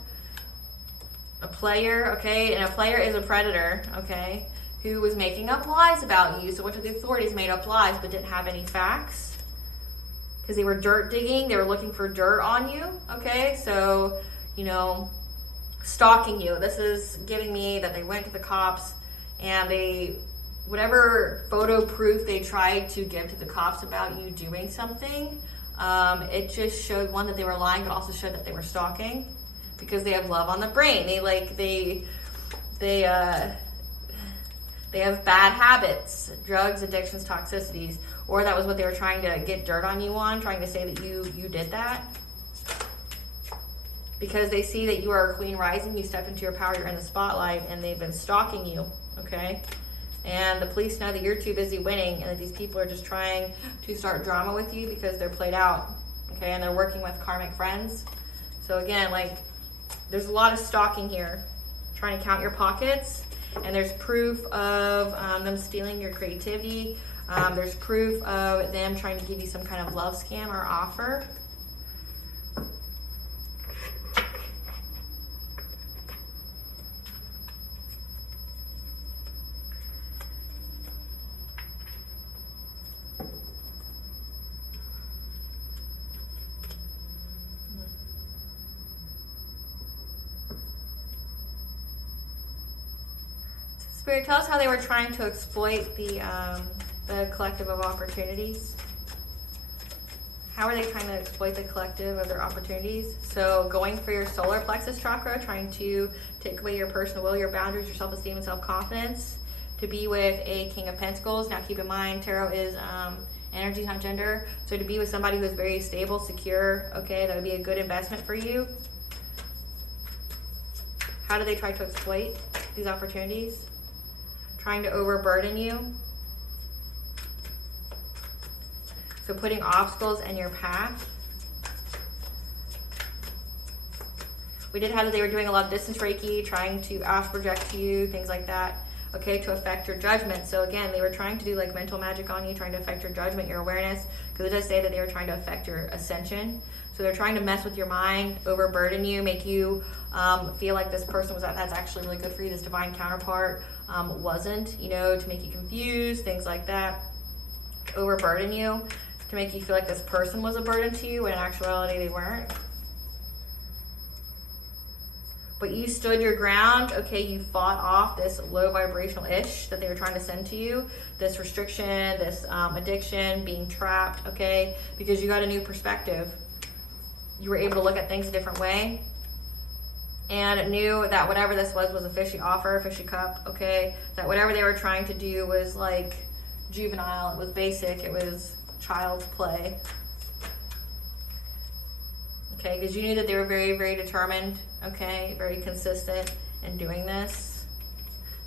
A player, okay? And a player is a predator, okay? Who was making up lies about you. So went to the authorities, made up lies, but didn't have any facts. Because they were dirt digging. They were looking for dirt on you, okay? So, you know, stalking you. This is giving me that they went to the cops and they, whatever photo proof they tried to give to the cops about you doing something, it just showed, one, that they were lying, but also showed that they were stalking, because they have love on the brain. They have bad habits, drugs, addictions, toxicities, or that was what they were trying to get dirt on you on, trying to say that you did that. Because they see that you are a queen rising, you step into your power, you're in the spotlight, and they've been stalking you, okay? And the police know that you're too busy winning and that these people are just trying to start drama with you because they're played out, okay? And they're working with karmic friends. So again, like, there's a lot of stalking here, trying to count your pockets, and there's proof of them stealing your creativity. There's proof of them trying to give you some kind of love scam or offer. Spirit, tell us how they were trying to exploit the collective of opportunities. How are they trying to exploit the collective of their opportunities? So going for your solar plexus chakra, trying to take away your personal will, your boundaries, your self-esteem and self-confidence, to be with a King of Pentacles. Now keep in mind, tarot is energy, not gender. So to be with somebody who's very stable, secure, okay, that would be a good investment for you. How do they try to exploit these opportunities? Trying to overburden you. So putting obstacles in your path. We did have that they were doing a lot of distance Reiki, trying to astral project to you, things like that, okay, to affect your judgment. So again, they were trying to do like mental magic on you, trying to affect your judgment, your awareness, because it does say that they were trying to affect your ascension. So they're trying to mess with your mind, overburden you, make you feel like this person was that's actually really good for you, this divine counterpart wasn't, you know, to make you confused, things like that. Overburden you, to make you feel like this person was a burden to you, when in actuality they weren't. But you stood your ground, okay, you fought off this low vibrational ish that they were trying to send to you, this restriction, this addiction, being trapped, okay, because you got a new perspective. you were able to look at things a different way, and knew that whatever this was a fishy offer, a fishy cup, okay? That whatever they were trying to do was like juvenile, it was basic, it was child's play. Okay, because you knew that they were very, very determined, okay? Very consistent in doing this.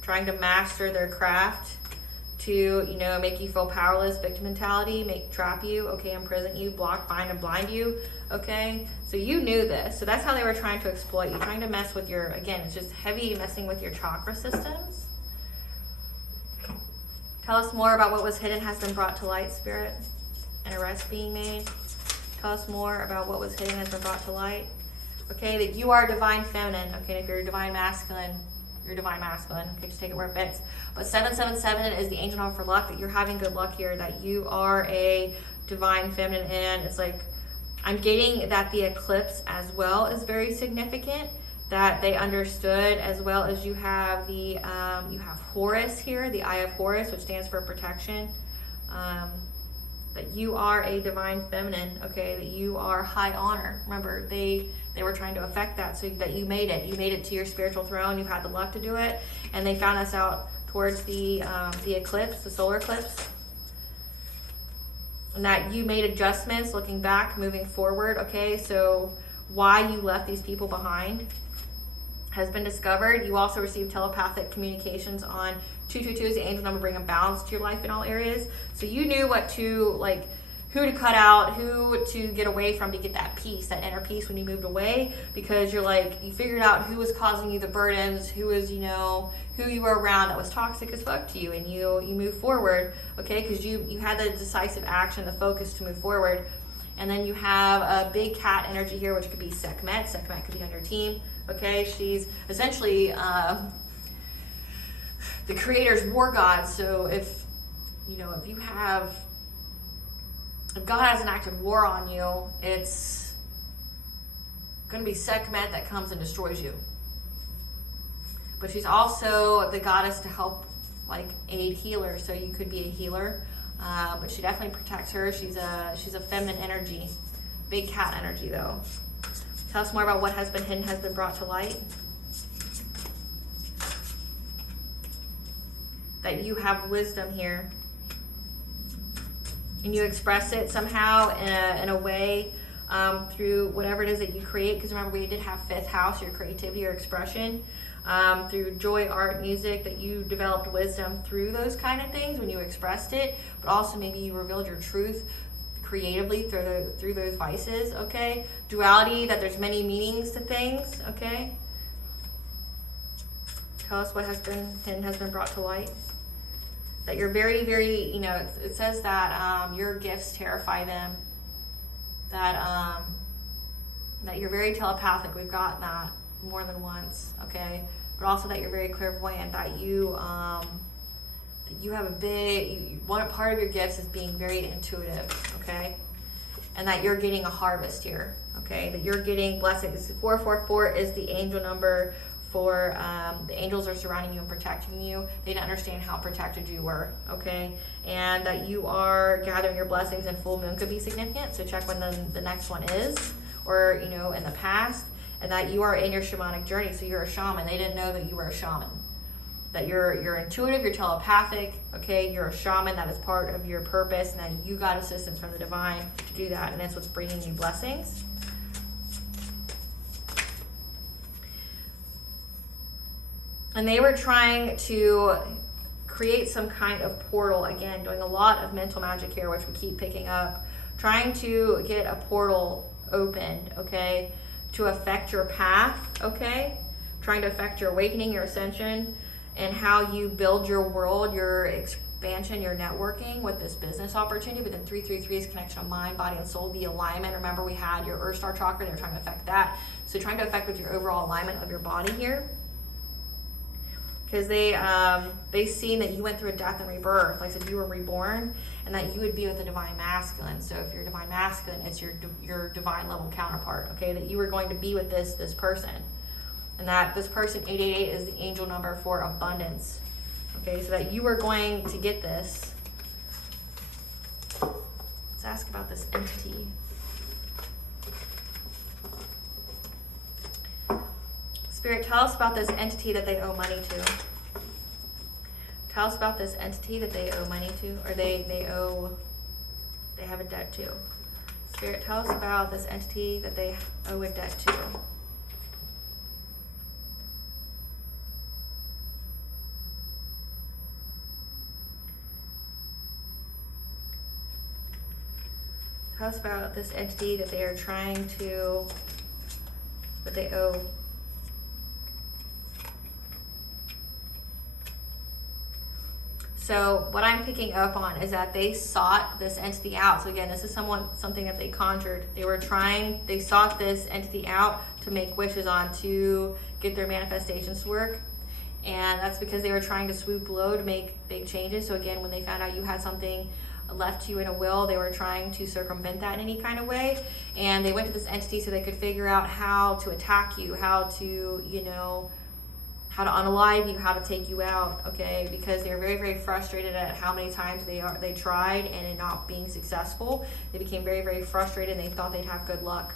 Trying to master their craft to, you know, make you feel powerless, victim mentality, trap you, okay, imprison you, block, bind, and blind you, okay? So you knew this. So that's how they were trying to exploit you, trying to mess with your, again, it's just heavy messing with your chakra systems. Tell us more about what was hidden has been brought to light, Spirit, and arrest being made. Tell us more about what was hidden has been brought to light. Okay, that you are divine feminine. Okay, if you're divine masculine, you're divine masculine. Okay, just take it where it fits. But 777 is the angel number for luck, that you're having good luck here, that you are a divine feminine. And it's like, I'm getting that the eclipse as well is very significant, that they understood, as well as you have the, you have Horus here, the Eye of Horus, which stands for protection. That you are a divine feminine, okay, that you are high honor. Remember, they were trying to affect that, so that you made it to your spiritual throne. You've had the luck to do it, and they found us out towards the eclipse, the solar eclipse, and that you made adjustments looking back, moving forward, okay? So why you left these people behind has been discovered. You also received telepathic communications on 222 is the angel number, bringing balance to your life in all areas. So you knew what to, like, who to cut out, who to get away from to get that peace, that inner peace when you moved away, because you're like, you figured out who was causing you the burdens, who was, you know, who you were around that was toxic as fuck to you, and you move forward, okay, because you had the decisive action, the focus to move forward. And then you have a big cat energy here, which could be Sekhmet. Sekhmet could be on your team, okay? She's essentially the creator's war god. So if God has an active war on you, it's going to be Sekhmet that comes and destroys you. But she's also the goddess to help, like, aid healers. So you could be a healer, but she definitely protects her. She's a feminine energy, big cat energy though. Tell us more about what has been hidden has been brought to light. That you have wisdom here, and you express it somehow in a way through whatever it is that you create. Because remember, we did have fifth house, your creativity, your expression, through joy, art, music, that you developed wisdom through those kind of things when you expressed it, but also maybe you revealed your truth creatively through those vices, okay? Duality, that there's many meanings to things, okay? Tell us what has been hidden has been brought to light. That you're very, very, it says that your gifts terrify them. That you're very telepathic. We've gotten that more than once, okay? But also that you're very clairvoyant. That you have a big, one part of your gifts is being very intuitive, okay? And that you're getting a harvest here, okay? That you're getting blessings. 444 is the angel number for the angels are surrounding you and protecting you. They didn't understand how protected you were, okay? And that you are gathering your blessings, and full moon could be significant, so check when the next one is, or in the past. And that you are in your shamanic journey, so you're a shaman. They didn't know that you were a shaman. That you're intuitive, you're telepathic, okay? You're a shaman, that is part of your purpose, and that you got assistance from the divine to do that, and that's what's bringing you blessings. And they were trying to create some kind of portal, again, doing a lot of mental magic here, which we keep picking up, trying to get a portal opened, okay, to affect your path, okay, trying to affect your awakening, your ascension, and how you build your world, your expansion, your networking with this business opportunity. But then 333 is connection of mind, body, and soul, the alignment. Remember, we had your Earth Star chakra, they were trying to affect that. So trying to affect with your overall alignment of your body here. Because they seen that you went through a death and rebirth, like I said, you were reborn, and that you would be with the divine masculine. So if you're divine masculine, it's your divine level counterpart, okay? That you were going to be with this person, and that this person 888 is the angel number for abundance, okay? So that you were going to get this. Let's ask about this entity. Spirit, tell us about this entity that they owe money to. Tell us about this entity that they owe money to, or they have a debt to. Spirit, tell us about this entity that they owe a debt to. Tell us about this entity that they are trying to, that they owe. So what I'm picking up on is that they sought this entity out. So again, this is something that they conjured. They sought this entity out to make wishes on, to get their manifestations to work. And that's because they were trying to swoop low to make big changes. So again, when they found out you had something left to you in a will, they were trying to circumvent that in any kind of way. And they went to this entity so they could figure out how to attack you, how to, how to unalive you, how to take you out, okay? Because they're very, very frustrated at how many times they tried and it not being successful. They became very, very frustrated and they thought they'd have good luck.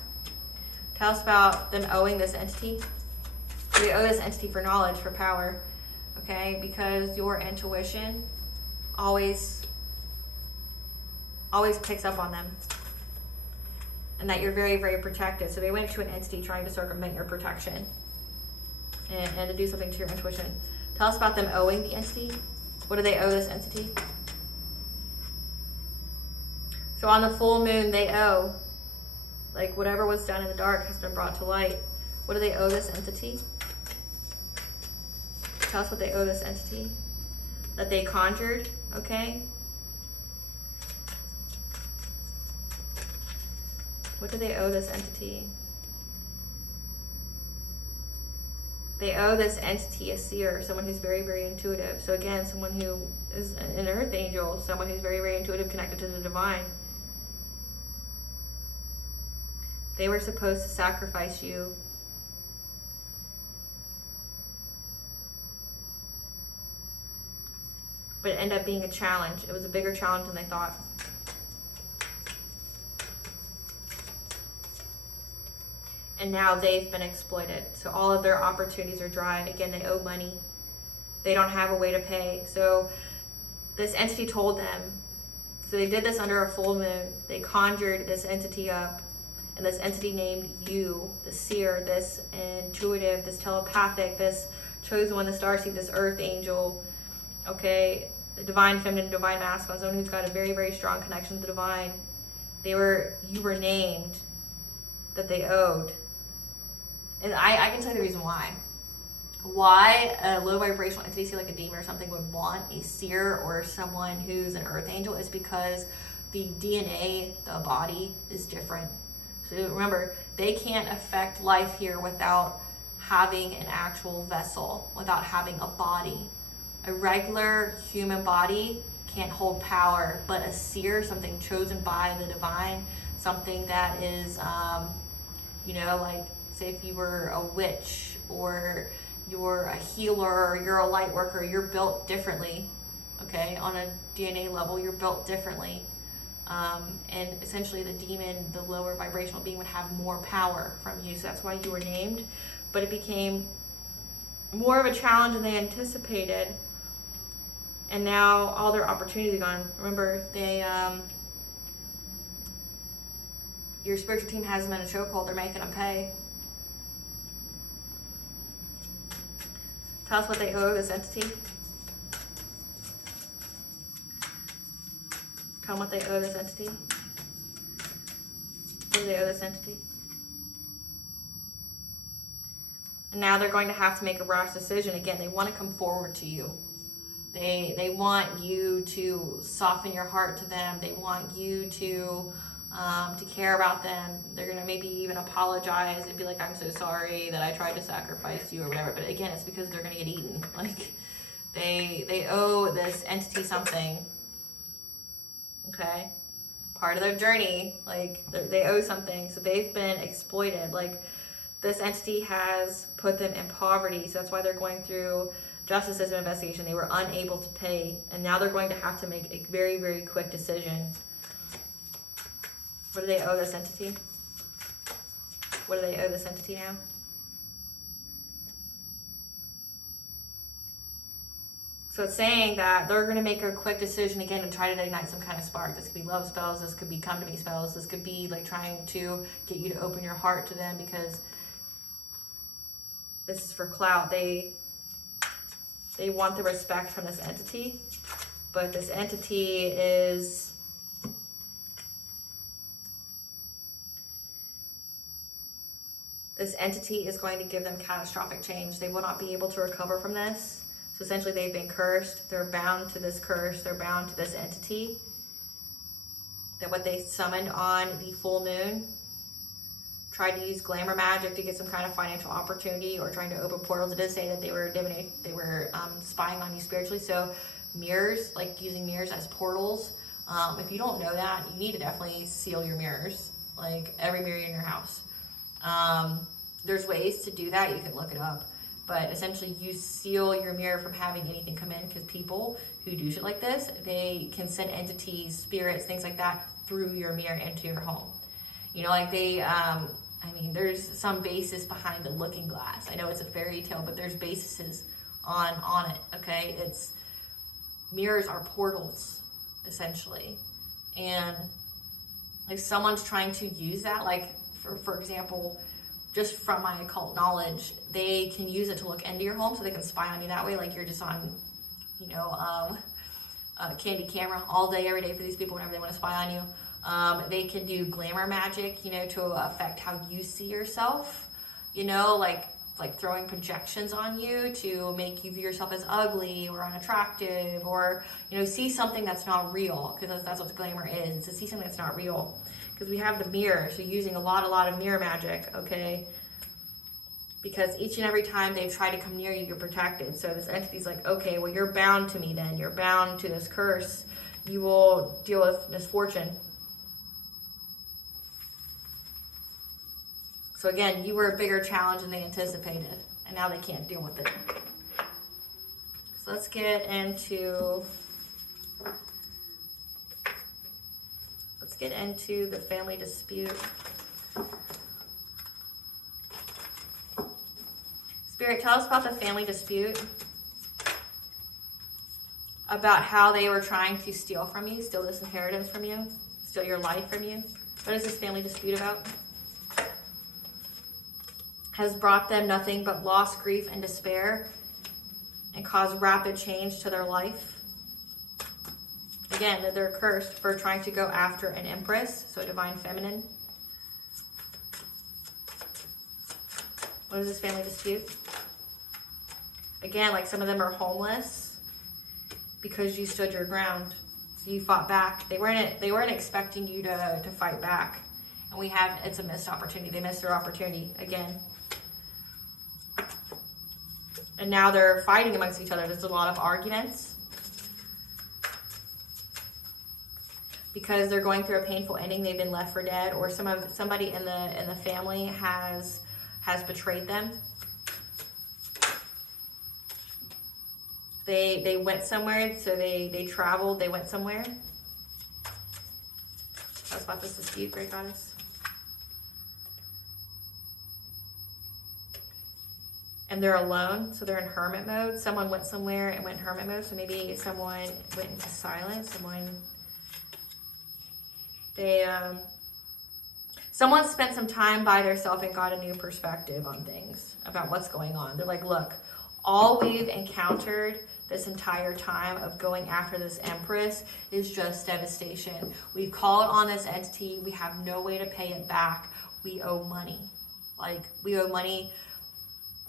Tell us about them owing this entity. They owe this entity for knowledge, for power, okay? Because your intuition always picks up on them. And that you're very, very protected. So they went to an entity trying to circumvent your protection. And to do something to your intuition. Tell us about them owing the entity. What do they owe this entity? So on the full moon, they owe, like whatever was done in the dark has been brought to light. What do they owe this entity? Tell us what they owe this entity that they conjured, okay? What do they owe this entity? They owe this entity a seer, someone who's very, very intuitive. So again, someone who is an earth angel, someone who's very, very intuitive, connected to the divine. They were supposed to sacrifice you. But it ended up being a challenge. It was a bigger challenge than they thought. And now they've been exploited. So all of their opportunities are dry. Again, they owe money. They don't have a way to pay. So this entity told them. So they did this under a full moon. They conjured this entity up. And this entity named you, the seer, this intuitive, this telepathic, this chosen one, the starseed, this earth angel. Okay, the divine feminine, divine masculine, someone who's got a very, very strong connection to the divine. You were named that they owed. And I can tell you the reason why. Why a low vibrational entity like a demon or something would want a seer or someone who's an earth angel is because the DNA, the body, is different. So remember, they can't affect life here without having an actual vessel, without having a body. A regular human body can't hold power, but a seer, something chosen by the divine, something that is, like, say if you were a witch or you're a healer or you're a light worker, you're built differently, okay? On a DNA level, you're built differently. And essentially the demon, the lower vibrational being, would have more power from you. So that's why you were named. But it became more of a challenge than they anticipated. And now all their opportunities are gone. Remember, your spiritual team has them in a chokehold. They're making them pay. Tell us what they owe this entity. Tell them what they owe this entity. What do they owe this entity? And now they're going to have to make a rash decision. Again, they want to come forward to you. They want you to soften your heart to them. They want you to care about them. They're going to maybe even apologize and be like, I'm so sorry that I tried to sacrifice you or whatever. But again, it's because they're going to get eaten. Like, they owe this entity something. Okay? Part of their journey. Like, they owe something. So they've been exploited. Like, this entity has put them in poverty. So that's why they're going through justice system investigation. They were unable to pay. And now they're going to have to make a very, very quick decision. What do they owe this entity? What do they owe this entity now? So it's saying that they're going to make a quick decision again and try to ignite some kind of spark. This could be love spells. This could be come to me spells. This could be like trying to get you to open your heart to them, because this is for clout. They want the respect from this entity, but this entity is going to give them catastrophic change. They will not be able to recover from this. So essentially they've been cursed. They're bound to this curse. They're bound to this entity. That what they summoned on the full moon, tried to use glamour magic to get some kind of financial opportunity, or trying to open portals. It does say that they were spying on you spiritually. So mirrors, like using mirrors as portals. If you don't know that, you need to definitely seal your mirrors, like every mirror in your house. There's ways to do that. You can look it up. But essentially you seal your mirror from having anything come in, because people who do shit like this, they can send entities, spirits, things like that through your mirror into your home. You know, like there's some basis behind the looking glass. I know it's a fairy tale, but there's bases on it, okay? Mirrors are portals, essentially. And if someone's trying to use that, like for example, just from my occult knowledge, they can use it to look into your home, so they can spy on you that way. Like you're just on, candy camera all day, every day for these people whenever they want to spy on you. They can do glamour magic, to affect how you see yourself, like throwing projections on you to make you view yourself as ugly or unattractive, or, see something that's not real, because that's what glamour is, to see something that's not real. Because we have the mirror, so using a lot of mirror magic, okay? Because each and every time they've tried to come near you, you're protected. So this entity's like, okay, well, you're bound to me then. You're bound to this curse. You will deal with misfortune. So again, you were a bigger challenge than they anticipated, and now they can't deal with it. So let's get into the family dispute. Spirit, tell us about the family dispute, about how they were trying to steal from you, steal this inheritance from you, steal your life from you. What is this family dispute about? Has brought them nothing but loss, grief, and despair, and caused rapid change to their life. Again, that they're cursed for trying to go after an empress, so a divine feminine. What is this family dispute? Again, like some of them are homeless because you stood your ground. So you fought back. They weren't expecting you to fight back. And it's a missed opportunity. They missed their opportunity again. And now they're fighting amongst each other. There's a lot of arguments. Because they're going through a painful ending, they've been left for dead, or somebody in the family has betrayed them. They went somewhere, so they traveled, they went somewhere. Tell us about this dispute, Great Goddess. And they're alone, so they're in hermit mode. Someone went somewhere and went in hermit mode, so maybe someone went into silence, someone spent some time by themselves and got a new perspective on things, about what's going on. They're like, look, all we've encountered this entire time of going after this empress is just devastation. We've called on this entity. We have no way to pay it back. We owe money. We owe money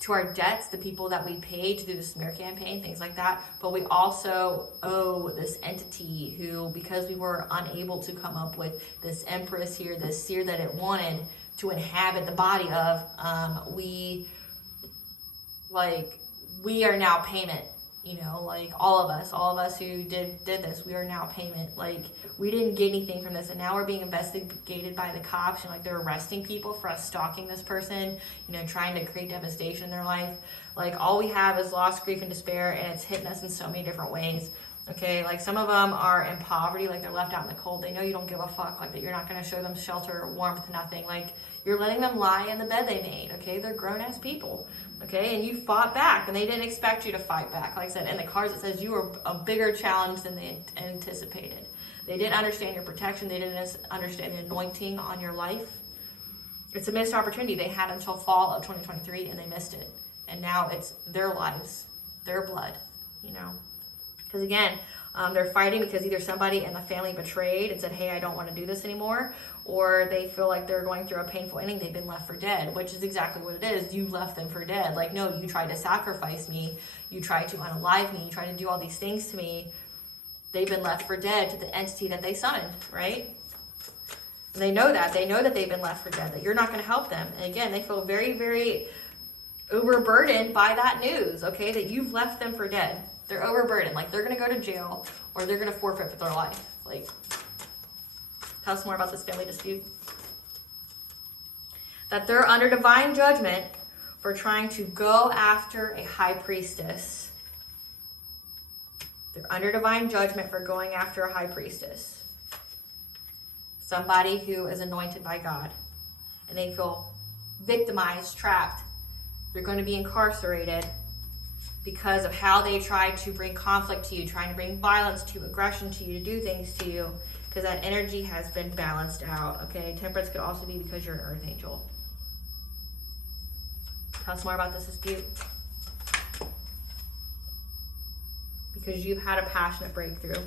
to our debts, the people that we paid to do the smear campaign, things like that. But we also owe this entity who, because we were unable to come up with this empress here, this seer that it wanted to inhabit the body of, we are now payment. All of us who did this, we are now payment. We didn't get anything from this, and now we're being investigated by the cops, and they're arresting people for us stalking this person, trying to create devastation in their life. All we have is loss, grief, and despair, and it's hitting us in so many different ways. Okay, like some of them are in poverty, like they're left out in the cold. They know you don't give a fuck, like that you're not going to show them shelter, warmth, nothing. Like you're letting them lie in the bed they made. Okay, they're grown-ass people. Okay, and you fought back, and they didn't expect you to fight back. Like I said, in the cards it says you were a bigger challenge than they anticipated. They didn't understand your protection. They didn't understand the anointing on your life. It's a missed opportunity they had until fall of 2023, and they missed it. And now it's their lives, their blood, you know. Because again, they're fighting because either somebody in the family betrayed and said, hey, I don't want to do this anymore, or they feel like they're going through a painful ending. They've been left for dead, which is exactly what it is. You left them for dead. Like, no, you tried to sacrifice me. You tried to unalive me. You tried to do all these things to me. They've been left for dead to the entity that they summoned, right? And they know that. They know that they've been left for dead, that you're not going to help them. And again, they feel very, very overburdened by that news, okay, that you've left them for dead. They're overburdened. Like, they're going to go to jail or they're going to forfeit for their life. Like, tell us more about this family dispute. That they're under divine judgment for trying to go after a high priestess. They're under divine judgment for going after a high priestess. Somebody who is anointed by God. And they feel victimized, trapped. They're going to be incarcerated because of how they tried to bring conflict to you, trying to bring violence to you, aggression to you, to do things to you, because that energy has been balanced out, okay? Temperance could also be because you're an earth angel. Tell us more about this dispute. Because you've had a passionate breakthrough.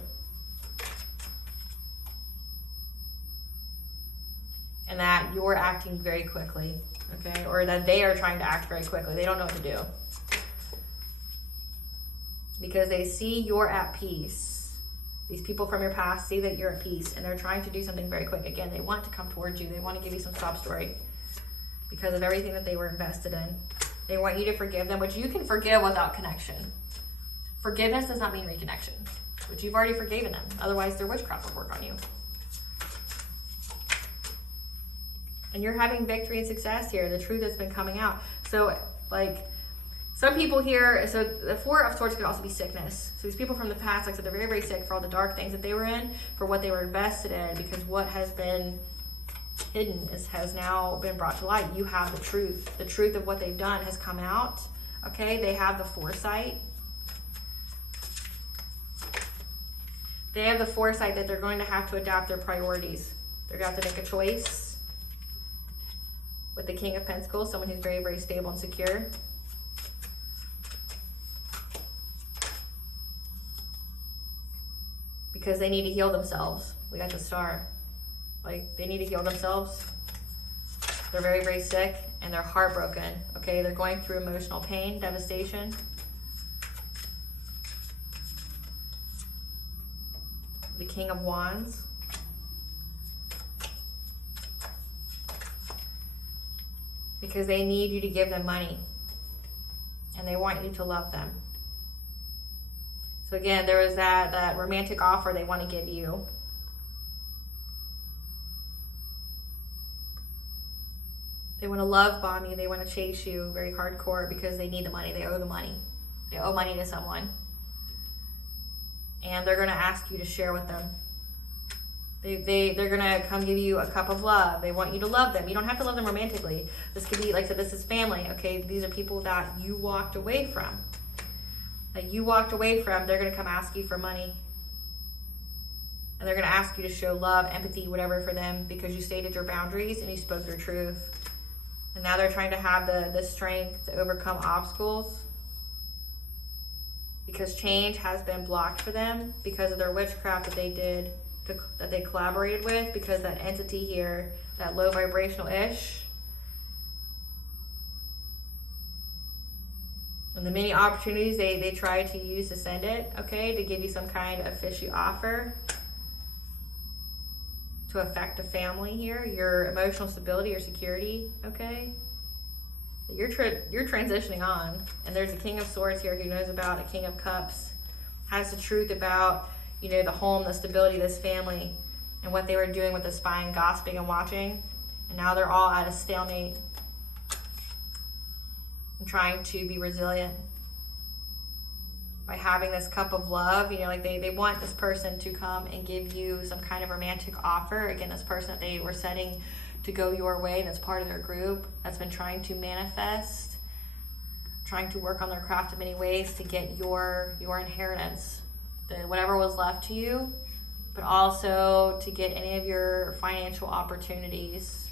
And that you're acting very quickly, okay? Or that they are trying to act very quickly. They don't know what to do. Because they see you're at peace. These people from your past see that you're at peace, and they're trying to do something very quick. Again, they want to come towards you. They want to give you some sob story because of everything that they were invested in. They want you to forgive them, which you can forgive without connection. Forgiveness does not mean reconnection, but you've already forgiven them. Otherwise, their witchcraft will work on you. And you're having victory and success here. The truth has been coming out. So, like, some people here, so the Four of Swords could also be sickness. So these people from the past, like I said, they're very, very sick for all the dark things that they were in, for what they were invested in, because what has been hidden has now been brought to light. You have the truth. The truth of what they've done has come out. Okay, they have the foresight. They have the foresight that they're going to have to adapt their priorities. They're going to have to make a choice. With the King of Pentacles, someone who's very, very stable and secure. Because they need to heal themselves. We got the Star. Like, they need to heal themselves. They're very, very sick and they're heartbroken. Okay, they're going through emotional pain, devastation. The King of Wands. Because they need you to give them money. And they want you to love them. So again, there is that romantic offer they want to give you. They want to love bomb you. They want to chase you very hardcore because they need the money. They owe the money. They owe money to someone. And they're going to ask you to share with them. They're going to come give you a cup of love. They want you to love them. You don't have to love them romantically. This could be, like I said, this is family. Okay, these are people that you walked away from. That you walked away from, they're going to come ask you for money. And they're going to ask you to show love, empathy, whatever for them because you stated your boundaries and you spoke your truth. And now they're trying to have the strength to overcome obstacles because change has been blocked for them because of their witchcraft that they did, that they collaborated with, because that entity here, that low vibrational ish, and the many opportunities they try to use to send it, okay, to give you some kind of fishy offer to affect a family here, your emotional stability or security, okay? You're transitioning on, and there's a King of Swords here who knows about a King of Cups, has the truth about, you know, the home, the stability of this family, and what they were doing with the spying, gossiping, and watching, and now they're all at a stalemate. I'm trying to be resilient. by having this cup of love. You know, like they want this person to come and give you some kind of romantic offer. Again, this person that they were setting to go your way, that's part of their group, that's been trying to manifest, trying to work on their craft in many ways to get your inheritance, whatever was left to you, but also to get any of your financial opportunities,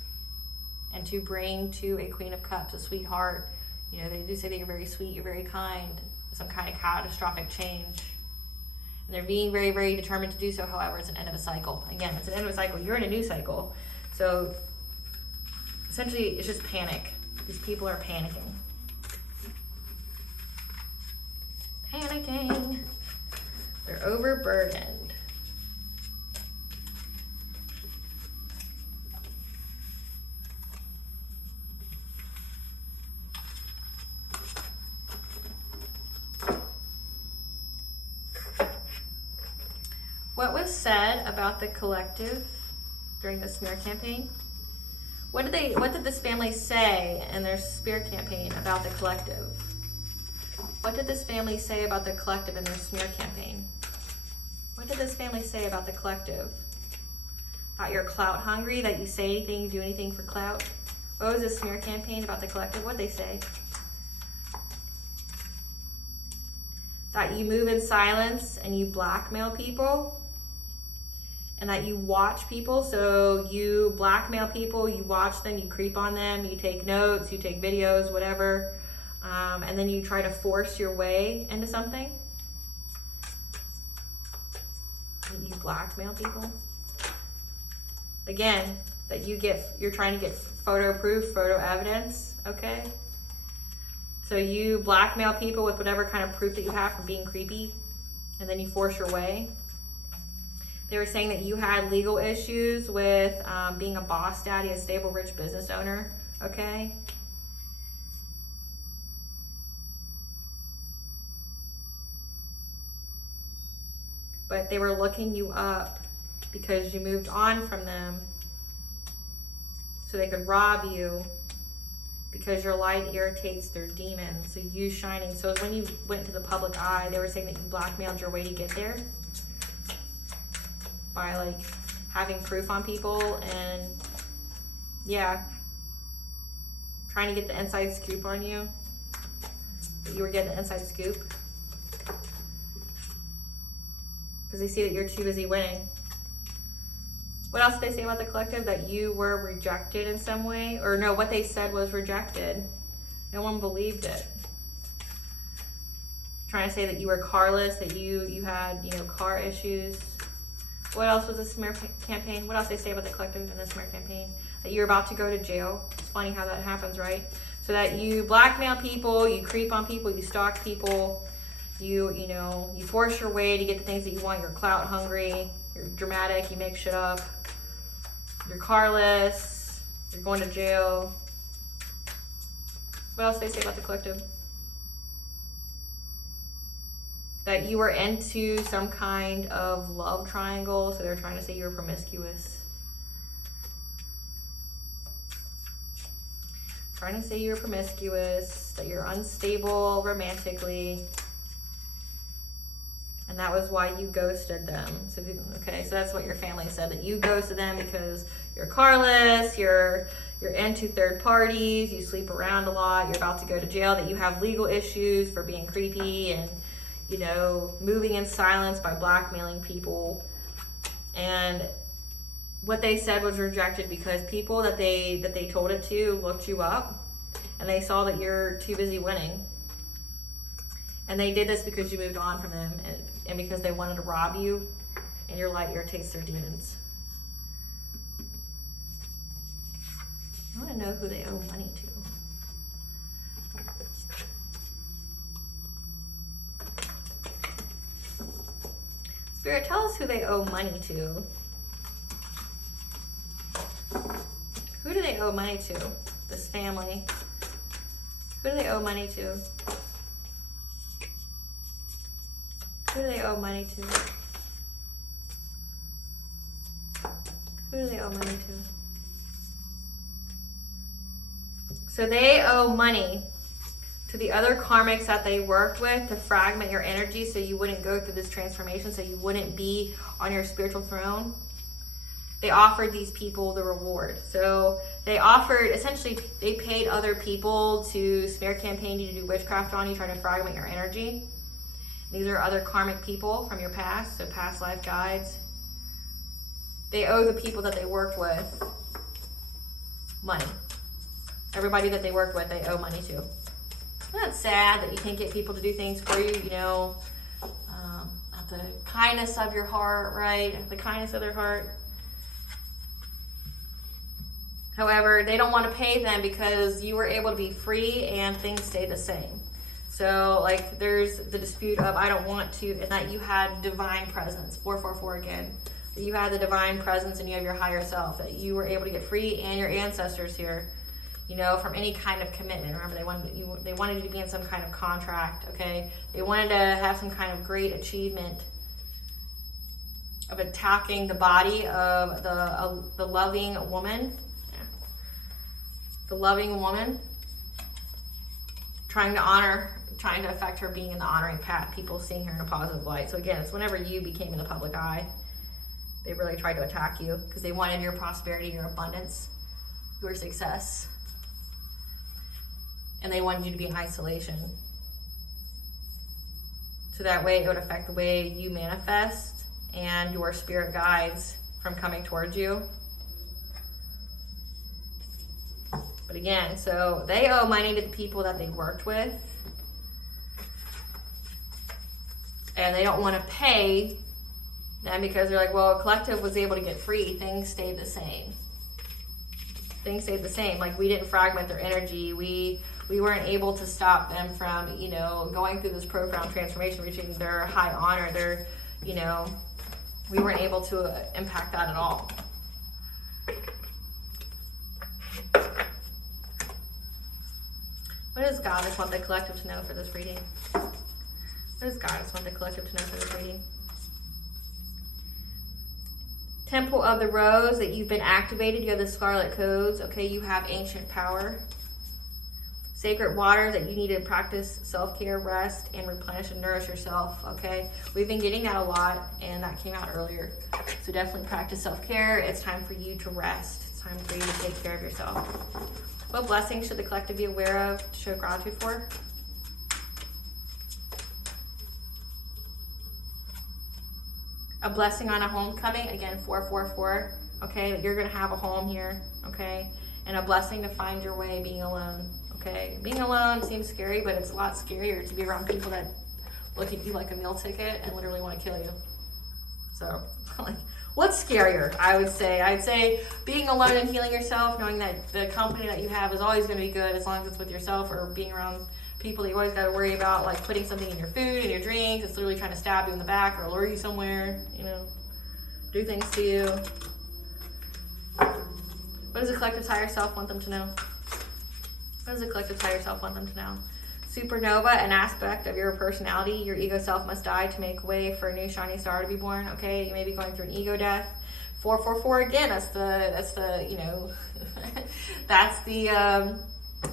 and to bring to a Queen of Cups, a sweetheart. You know, they do say that you're very sweet, you're very kind, some kind of catastrophic change. And they're being very, very determined to do so. However, it's an end of a cycle. Again, it's an end of a cycle. You're in a new cycle. So essentially, it's just panic. These people are panicking. Panicking. They're overburdened. What was said about the collective during the smear campaign? What did this family say in their smear campaign about the collective? What did this family say about the collective in their smear campaign? What did this family say about the collective? About you're clout hungry, that you say anything, you do anything for clout? What was this smear campaign about the collective? What did they say? That you move in silence and you blackmail people? And that you watch people, so you blackmail people, you watch them, you creep on them, you take notes, you take videos, whatever, and then you try to force your way into something? You blackmail people? Again, that you're trying to get photo proof, photo evidence, okay? So you blackmail people with whatever kind of proof that you have from being creepy, and then you force your way. They were saying that you had legal issues with being a boss daddy, a stable, rich business owner, okay? But they were looking you up because you moved on from them so they could rob you, because your light irritates their demons. So you shining. So when you went to the public eye, they were saying that you blackmailed your way to get there by like having proof on people and yeah, trying to get the inside scoop on you. That you were getting the inside scoop because they see that you're too busy winning. What else did they say about the collective? That you were rejected in some way? Or no, what they said was rejected. No one believed it. Trying to say that you were carless, that you had, you know, car issues. What else was the smear campaign? What else did they say about the collective in the smear campaign? That you're about to go to jail. It's funny how that happens, right? So that you blackmail people, you creep on people, you stalk people, you force your way to get the things that you want. You're clout hungry, you're dramatic, you make shit up, you're carless, you're going to jail. What else did they say about the collective? That you were into some kind of love triangle, so they're trying to say you were promiscuous. Trying to say you're promiscuous, that you're unstable romantically, and that was why you ghosted them. So that's what your family said, that you ghosted them because you're carless, you're into third parties, you sleep around a lot, you're about to go to jail, that you have legal issues for being creepy and, you know, moving in silence by blackmailing people. And what they said was rejected because people that they told it to looked you up and they saw that you're too busy winning. And they did this because you moved on from them and because they wanted to rob you, and your light irritates their demons. I want to know who they owe money to. Spirit, tell us who they owe money to. Who do they owe money to? This family. Who do they owe money to? Who do they owe money to? Who do they owe money to? So they owe money to to the other karmics that they worked with to fragment your energy so you wouldn't go through this transformation, so you wouldn't be on your spiritual throne, they offered these people the reward. So they offered, essentially, they paid other people to smear campaign you, to do witchcraft on you, try to fragment your energy. These are other karmic people from your past, so past life guides. They owe the people that they worked with money. Everybody that they worked with, they owe money to. That's sad that you can't get people to do things for you, you know, at the kindness of your heart, right? At the kindness of their heart. However, they don't want to pay them because you were able to be free and things stay the same. So, like, there's the dispute of I don't want to, and that you had divine presence, 444 again. That you had the divine presence and you have your higher self, that you were able to get free, and your ancestors here, you know, from any kind of commitment. Remember, they wanted you to be in some kind of contract, okay? They wanted to have some kind of great achievement of attacking the body of the loving woman. The loving woman, trying to affect her being in the honoring path, people seeing her in a positive light. So again, it's whenever you became in the public eye, they really tried to attack you because they wanted your prosperity, your abundance, your success. And they wanted you to be in isolation. So that way it would affect the way you manifest and your spirit guides from coming towards you. But again, so they owe money to the people that they worked with. And they don't want to pay them because they're like, well, collective was able to get free. Things stayed the same. Things stayed the same. Like, we didn't fragment their energy. We weren't able to stop them from, you know, going through this profound transformation, reaching their high honor. Their, you know, we weren't able to impact that at all. What does Goddess want the collective to know for this reading? What does Goddess want the collective to know for this reading? Temple of the Rose, that you've been activated. You have the Scarlet Codes. Okay, you have ancient power. Sacred water, that you need to practice self-care, rest, and replenish and nourish yourself. Okay, we've been getting that a lot, and that came out earlier. So definitely practice self-care. It's time for you to rest. It's time for you to take care of yourself. What blessings should the collective be aware of to show gratitude for? A blessing on a homecoming, again, 444. Okay, you're going to have a home here, okay? And a blessing to find your way being alone, okay? Being alone seems scary, but it's a lot scarier to be around people that look at you like a meal ticket and literally want to kill you. So, like, what's scarier? I'd say being alone and healing yourself, knowing that the company that you have is always going to be good as long as it's with yourself, or being around people that you always got to worry about, like putting something in your food and your drinks. It's literally trying to stab you in the back or lure you somewhere, you know, do things to you. What does the collective's higher self want them to know? What does the collective's higher self want them to know? Supernova, an aspect of your personality. Your ego self must die to make way for a new shiny star to be born. Okay, you may be going through an ego death. 444 again. That's the you know, that's the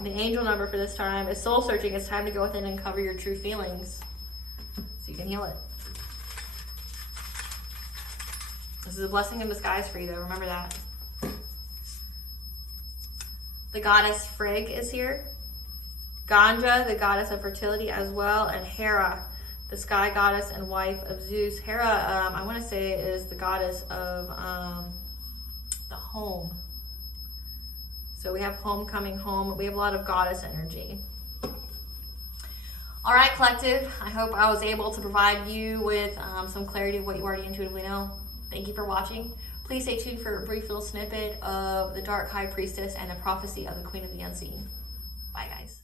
angel number for this time. It's soul searching. It's time to go within and uncover your true feelings so you can heal it. This is a blessing in disguise for you, though. Remember that. The goddess Frigg is here. Ganja, the goddess of fertility as well, and Hera, the sky goddess and wife of Zeus. Hera, I want to say, is the goddess of the home. So we have homecoming, home. We have a lot of goddess energy. All right, collective. I hope I was able to provide you with some clarity of what you already intuitively know. Thank you for watching. Please stay tuned for a brief little snippet of the Dark High Priestess and the prophecy of the Queen of the Unseen. Bye, guys.